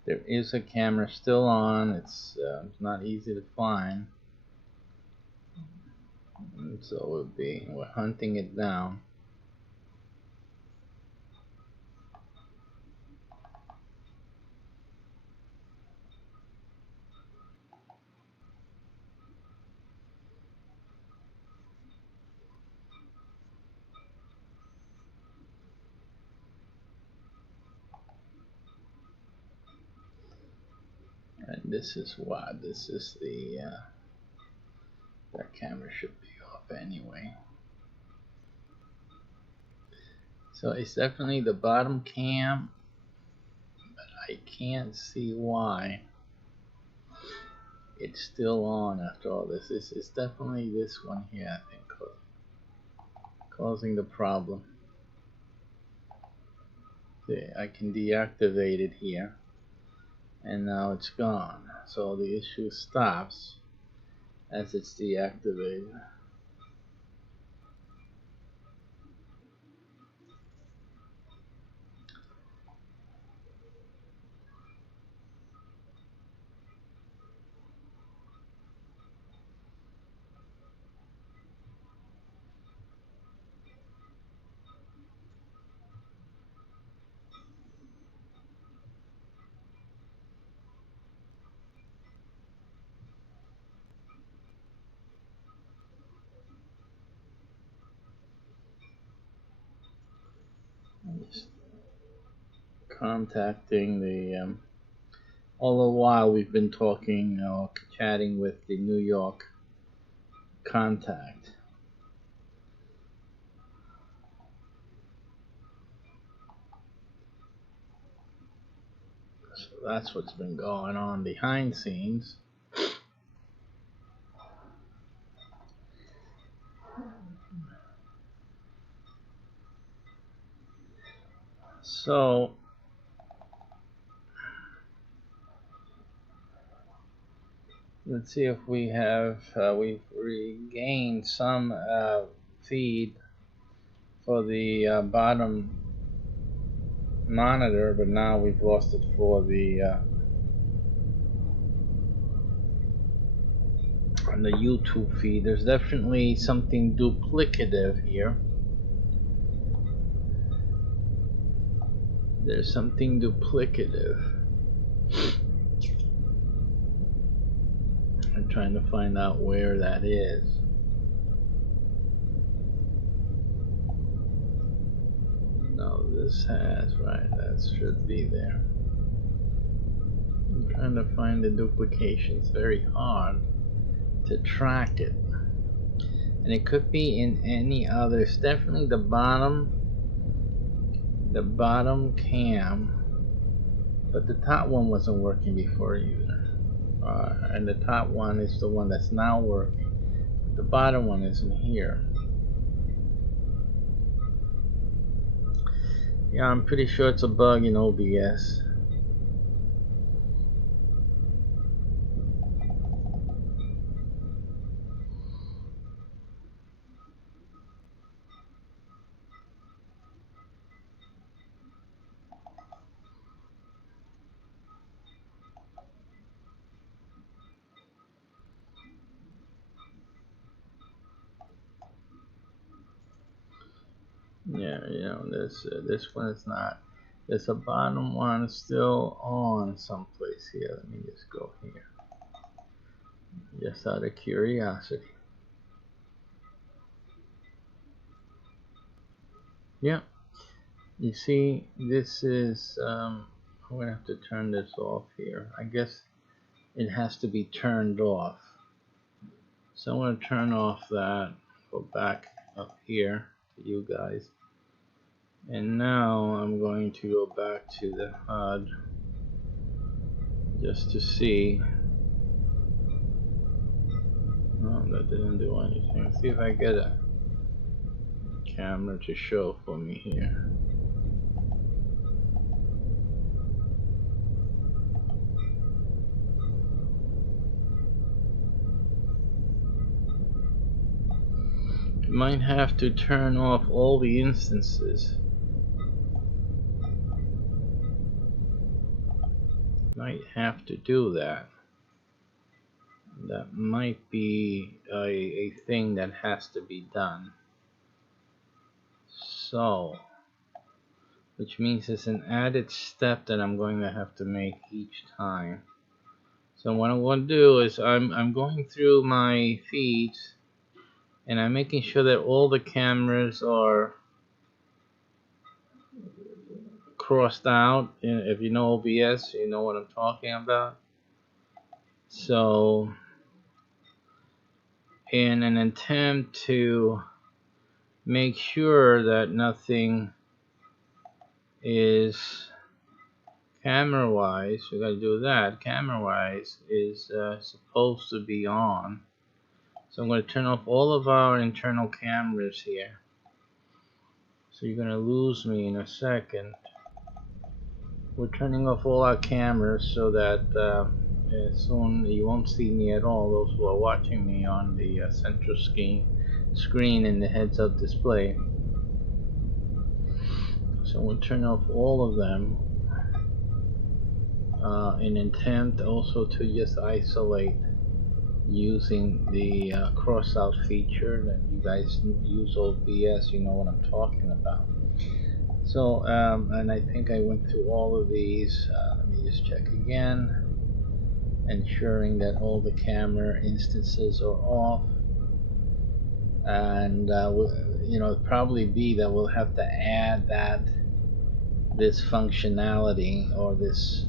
There is a camera still on. It's not easy to find, and so we're hunting it down. And this is what this is the that camera should be off anyway. So it's definitely the bottom cam, but I can't see why it's still on after all this. This is definitely this one here, I think, causing the problem. See, I can deactivate it here, and now it's gone. So the issue stops as it's deactivated. I'm just contacting the all the while we've been talking or chatting with the New York contact. So that's what's been going on behind scenes. So let's see if we have we've regained some feed for the bottom monitor, but now we've lost it for the on the YouTube feed. There's definitely something duplicative here. There's something duplicative. I'm trying to find out where that is. No, this has, right, that should be there. I'm trying to find the duplication. It's very hard to track it. And it could be in any other, it's definitely the bottom cam, but the top one wasn't working before either. And the top one is the one that's now working. The bottom one isn't here. Yeah, I'm pretty sure it's a bug in OBS. Yeah, you know, this one is not. There's a bottom one still on someplace here. Let me just go here, just out of curiosity. Yeah, you see, this is. I'm gonna have to turn this off here. I guess it has to be turned off. So I'm gonna turn off that. Go back up here to you guys. And now I'm going to go back to the HUD just to see. Oh, that didn't do anything. Let's see if I get a camera to show for me here. You might have to turn off all the instances. Might have to do that. That might be a thing that has to be done. So, which means it's an added step that I'm going to have to make each time. So what I'm going to do is I'm going through my feeds and I'm making sure that all the cameras are crossed out. If you know OBS, you know what I'm talking about. So in an attempt to make sure that nothing is camera wise, we gotta do that. Camera wise is supposed to be on. So I'm going to turn off all of our internal cameras here. So you're going to lose me in a second. We're turning off all our cameras so that soon you won't see me at all, those who are watching me on the central screen in the heads-up display. So we'll turn off all of them in attempt also to just isolate using the cross-out feature. That you guys use OBS, you know what I'm talking about. So and I think I went through all of these. Let me just check again, ensuring that all the camera instances are off. And you know, probably be that we'll have to add this functionality or this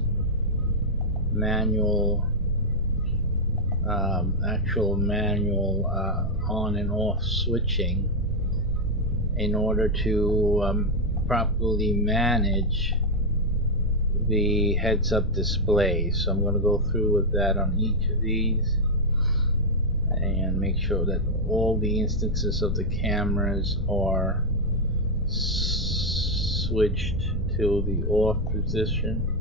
manual actual manual on and off switching in order to properly manage the heads-up display. So I'm going to go through with that on each of these and make sure that all the instances of the cameras are switched to the off position.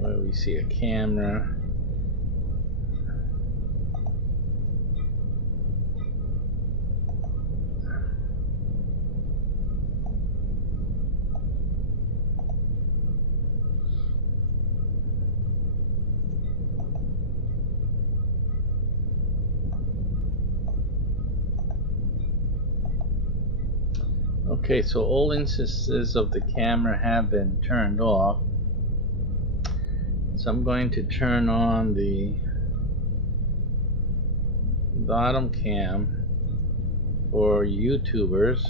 Where we see a camera, okay, so all instances of the camera have been turned off. So I'm going to turn on the bottom cam for YouTubers.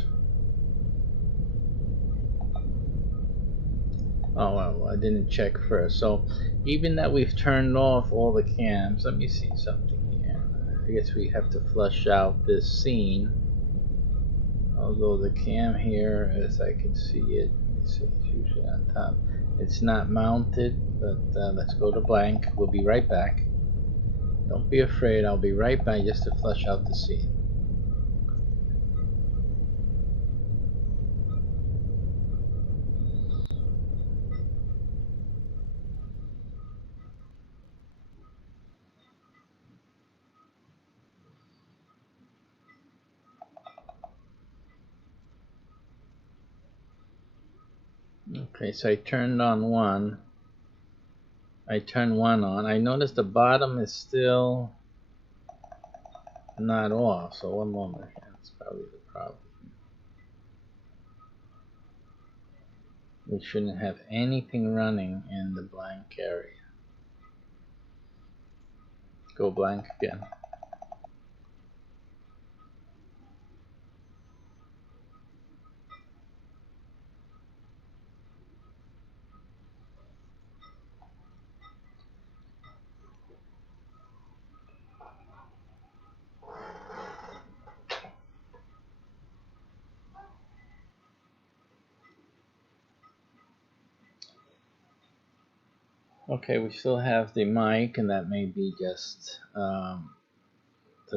Oh well, I didn't check first. So even that we've turned off all the cams, let me see something here. I guess we have to flush out this scene. Although the cam here, as I can see it, let me see, it's usually on top. It's not mounted, but let's go to blank. We'll be right back. Don't be afraid, I'll be right back just to flush out the scene. Okay, so I turned on one. I turned one on. I noticed the bottom is still not off, so one moment. That's probably the problem. We shouldn't have anything running in the blank area. Go blank again. Okay, we still have the mic, and that may be just the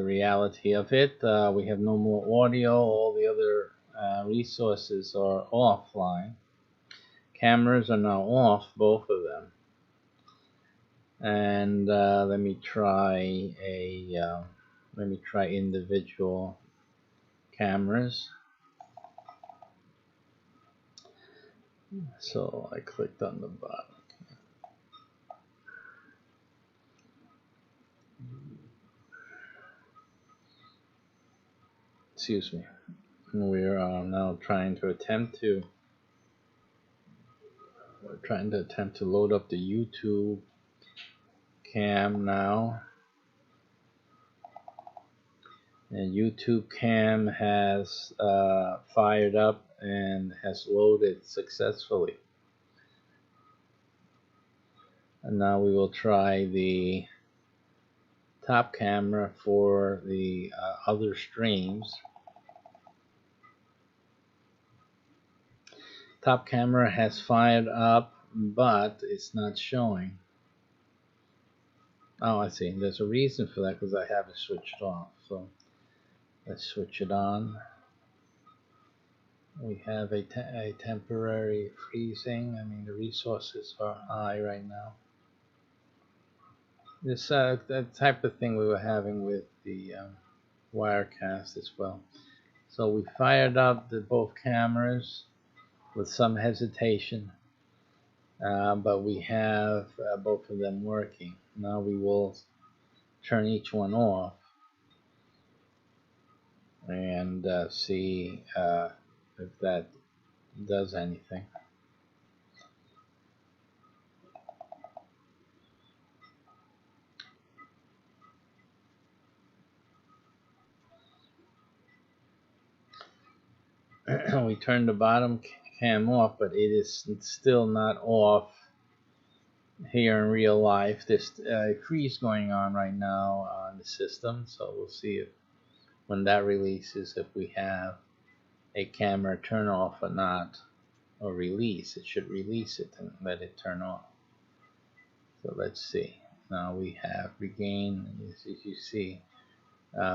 reality of it. We have no more audio. All the other resources are offline. Cameras are now off, both of them. And let me try individual cameras. So I clicked on the bottom. Excuse me. We're now trying to attempt to load up the YouTube cam now. And YouTube cam has fired up and has loaded successfully. And now we will try the top camera for the other streams. Top camera has fired up, but it's not showing. Oh, I see. There's a reason for that because I have it switched off. So let's switch it on. We have a temporary freezing. I mean, the resources are high right now. This that type of thing we were having with the Wirecast as well. So we fired up both cameras with some hesitation, but we have both of them working. Now we will turn each one off and see if that does anything. We turned the bottom cam off, but it is still not off here in real life. There's a freeze going on right now on the system, so we'll see if when that releases, if we have a camera turn off or not, or release. It should release it and let it turn off. So let's see. Now we have regained, as you see,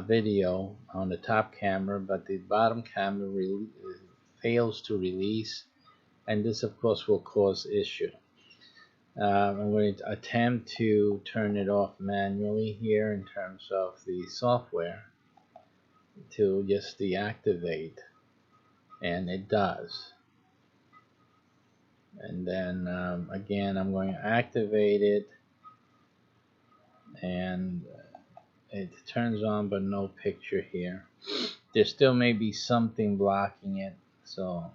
video on the top camera, but the bottom camera fails to release, and this of course will cause issue. I'm going to attempt to turn it off manually here in terms of the software to just deactivate, and it does. And then again I'm going to activate it, and it turns on but no picture here. There still may be something blocking it, so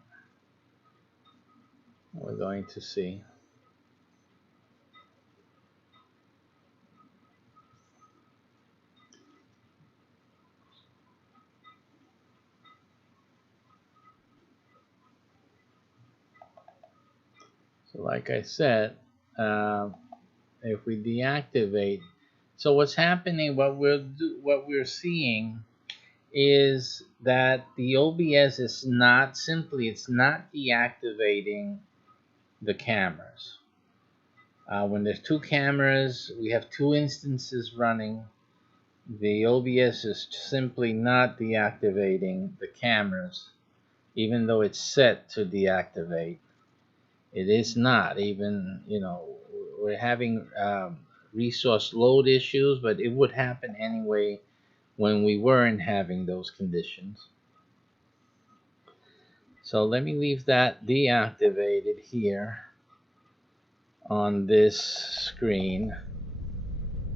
we're going to see. So like I said, if we deactivate, so what's happening, what we're seeing is that the OBS is not simply, it's not deactivating the cameras. When there's two cameras, we have two instances running, the OBS is simply not deactivating the cameras, even though it's set to deactivate. It is not. Even, you know, we're having resource load issues, but it would happen anyway when we weren't having those conditions. So let me leave that deactivated here on this screen,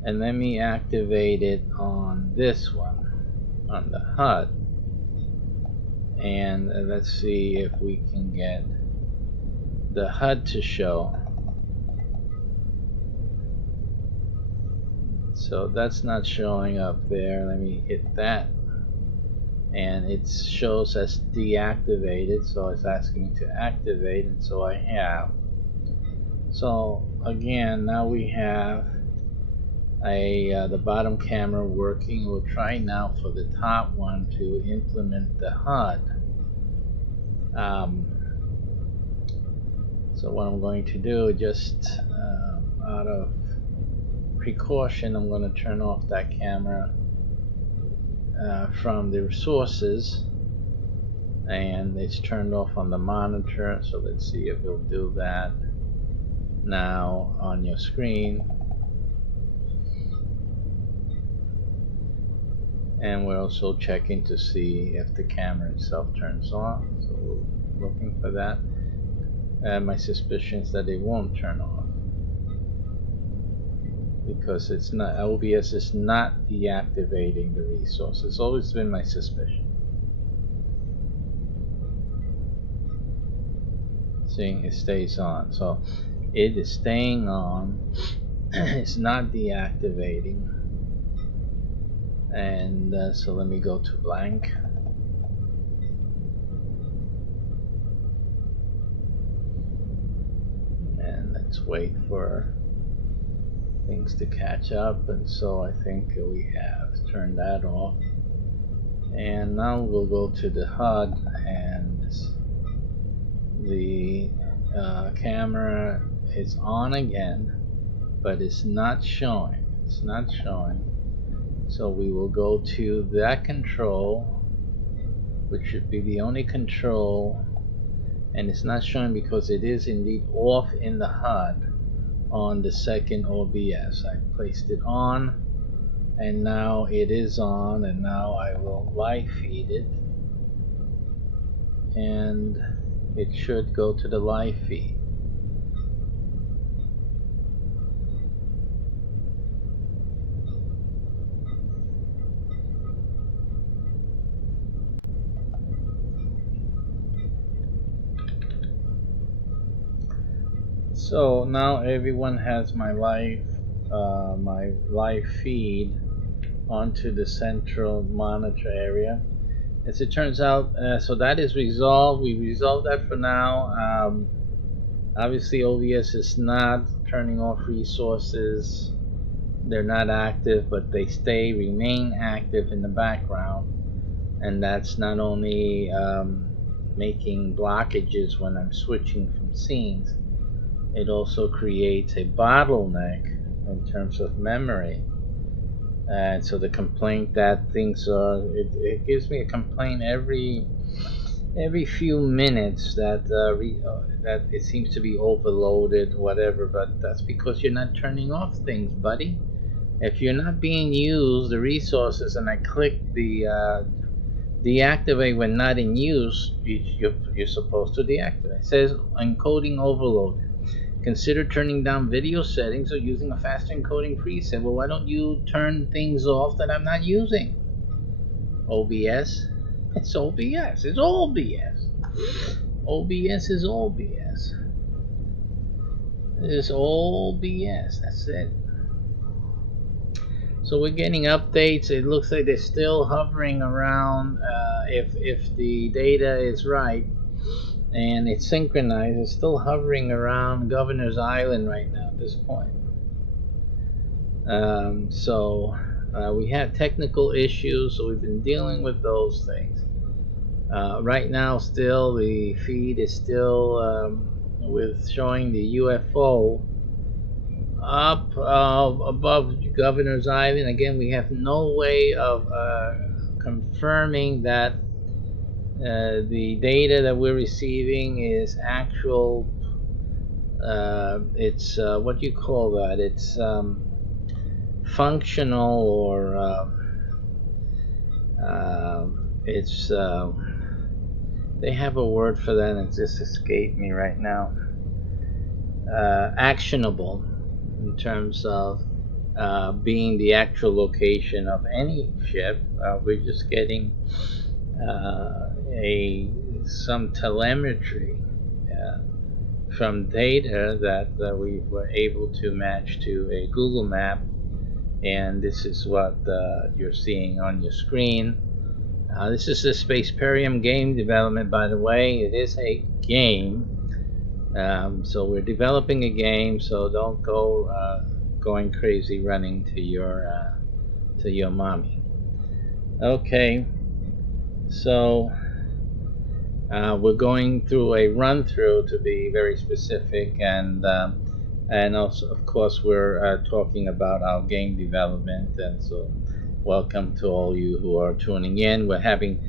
and let me activate it on this one, on the HUD, and let's see if we can get the HUD to show. So that's not showing up there. Let me hit that, and it shows as deactivated, so it's asking me to activate, and so I have. So again, now we have the bottom camera working. We'll try now for the top one to implement the HUD. So what I'm going to do, just out of precaution, I'm going to turn off that camera from the resources, and it's turned off on the monitor. So let's see if it'll do that now on your screen. And we're also checking to see if the camera itself turns off, so we're looking for that. My suspicion is that it won't turn off because it's not, OBS is not deactivating the resource. It's always been my suspicion. See, it stays on, so it is staying on. It's not deactivating. And so let me go to blank. And let's wait for things to catch up. And so I think we have turned that off. And now we'll go to the HUD, and the camera is on again, but it's not showing. It's not showing. So we will go to that control, which should be the only control, and it's not showing because it is indeed off in the HUD on the second OBS. I placed it on, and now it is on, and now I will live feed it, and it should go to the live feed. So now everyone has my live feed onto the central monitor area. As it turns out, so that is resolved. We resolved that for now. Obviously OBS is not turning off resources. They're not active, but they remain active in the background, and that's not only making blockages when I'm switching from scenes, it also creates a bottleneck in terms of memory. And so the complaint that things are, it gives me a complaint every few minutes that that it seems to be overloaded, whatever. But that's because you're not turning off things, buddy. If you're not being used, the resources, and I click the deactivate when not in use, you're supposed to deactivate. It says encoding overloaded. Consider turning down video settings or using a faster encoding preset. Well, why don't you turn things off that I'm not using? OBS? It's OBS. It's all BS. OBS is all BS. It's all BS. That's it. So we're getting updates. It looks like they're still hovering around. If the data is right and it's synchronized, it's still hovering around Governor's Island right now at this point. We had technical issues, so we've been dealing with those things. Right now, still the feed is still with showing the UFO up above Governor's Island. Again, we have no way of confirming that the data that we're receiving is actual. It's what do you call that? It's functional, or it's they have a word for that, and it just escaped me right now. Actionable, in terms of being the actual location of any ship. We're just getting some telemetry from data that we were able to match to a Google map, and this is what you're seeing on your screen. This is the Spaceperium game development, by the way. It is a game. So we're developing a game, so don't go going crazy running to your mommy. Okay, so we're going through a run-through, to be very specific, and also, of course, we're talking about our game development. And so welcome to all you who are tuning in. We're having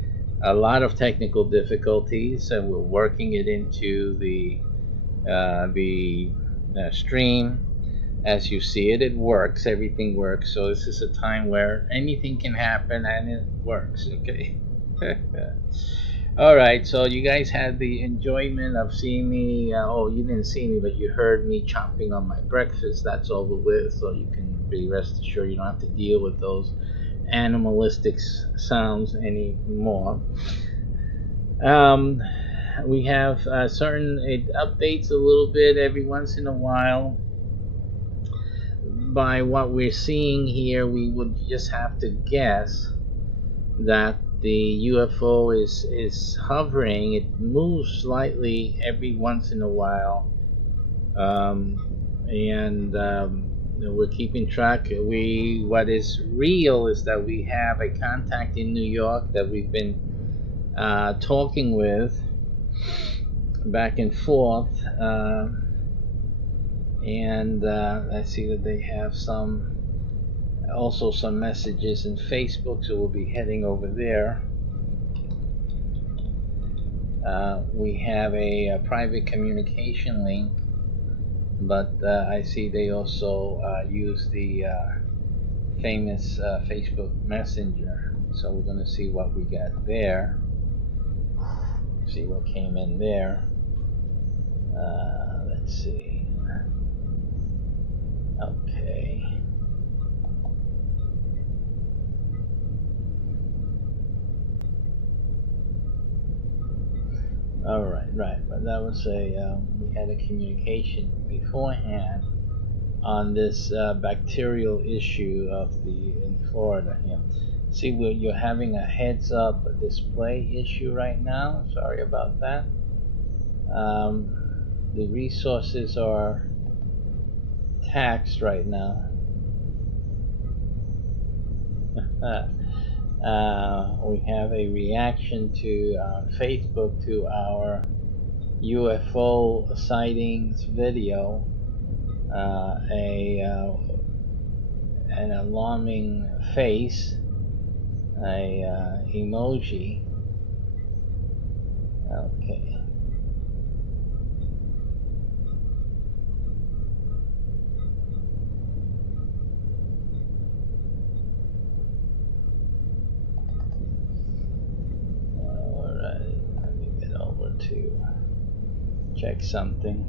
a lot of technical difficulties, and we're working it into the stream. As you see it, it works. Everything works. So this is a time where anything can happen, and it works. Okay. All right. So you guys had the enjoyment of seeing me. Oh, you didn't see me, but you heard me chomping on my breakfast. That's over with. So you can be rest assured you don't have to deal with those animalistic sounds anymore. We have certain updates a little bit every once in a while. By what we're seeing here, we would just have to guess that the UFO is hovering. It moves slightly every once in a while, and we're keeping track. What is real is that we have a contact in New York that we've been talking with, back and forth, and I see that they have also some messages in Facebook, so we'll be heading over there. We have a private communication link, but I see they also use the famous Facebook Messenger. So we're going to see what we got there. See what came in there. Let's see. Okay. All right, right. But that was we had a communication beforehand on this bacterial issue in Florida here. See, you're having a heads-up display issue right now. Sorry about that. The resources are taxed right now. We have a reaction to Facebook to our UFO sightings video. An alarming face, a emoji. Okay. Alright, let me get over to check something.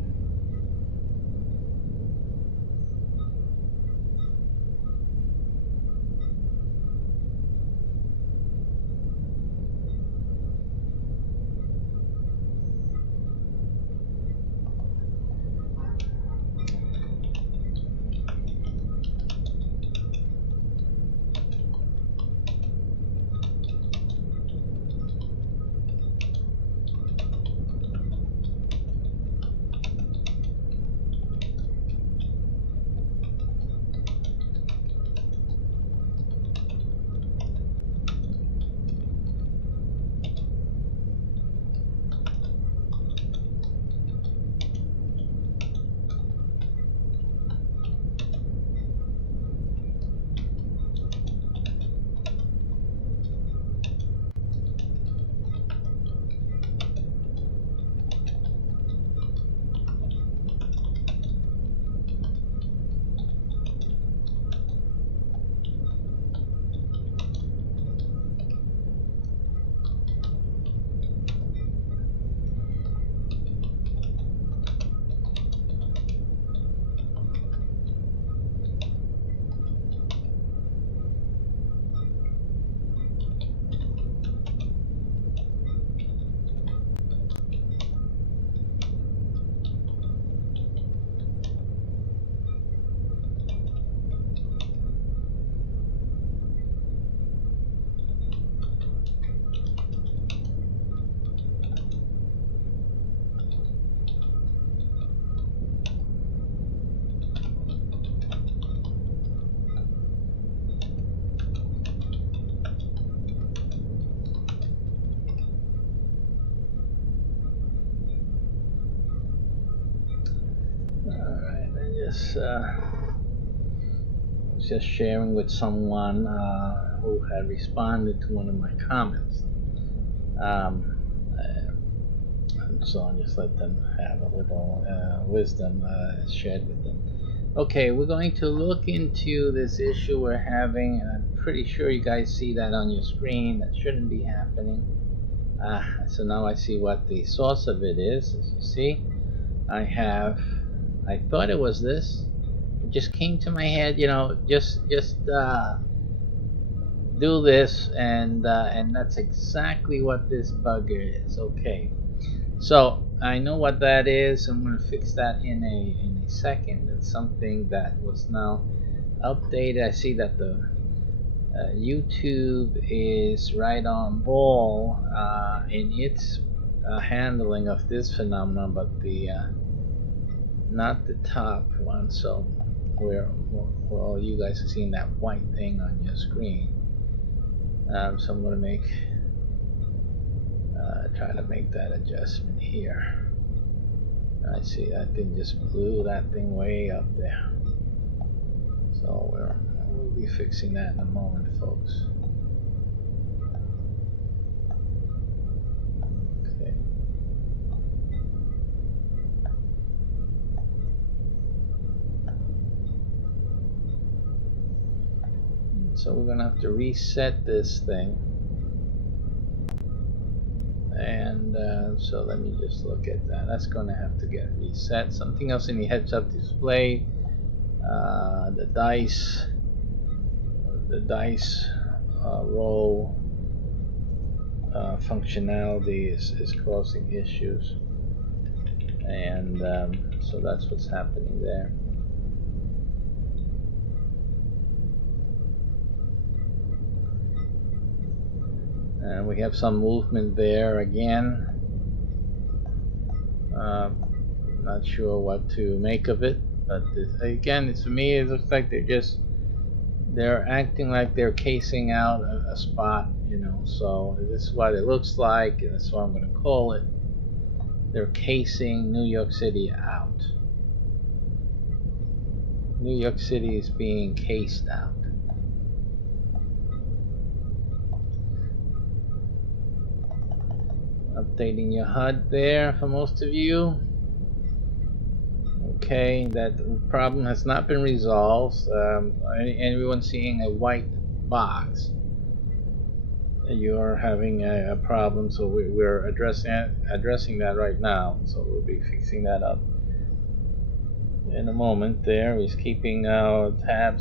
Just sharing with someone who had responded to one of my comments. So I'll just let them have a little wisdom shared with them. Okay, we're going to look into this issue we're having. I'm pretty sure you guys see that on your screen. That shouldn't be happening. So now I see what the source of it is. As you see, I thought it was this. It just came to my head, you know, just do this, and that's exactly what this bugger is. Okay, so I know what that is. I'm going to fix that in a second. It's something that was now updated. I see that the YouTube is right on ball in its handling of this phenomenon, but the not the top one. So where all you guys are seeing that white thing on your screen. So I'm going to try to make that adjustment here. I see that thing just blew that thing way up there. So we'll be fixing that in a moment, folks. Okay. So we're gonna have to reset this thing. And so let me just look at that. That's gonna have to get reset. Something else in the heads-up display. The dice roll functionality is causing issues, and so that's what's happening there. And we have some movement there again. Not sure what to make of it, but again, to me, it looks like they're acting like they're casing out a spot, you know. So this is what it looks like, and that's what I'm going to call it. They're casing New York City out. New York City is being cased out. Updating your HUD there for most of you. Okay, that problem has not been resolved. Everyone seeing a white box, you're having a problem, so we're addressing that right now. So we'll be fixing that up in a moment. There, he's keeping tabs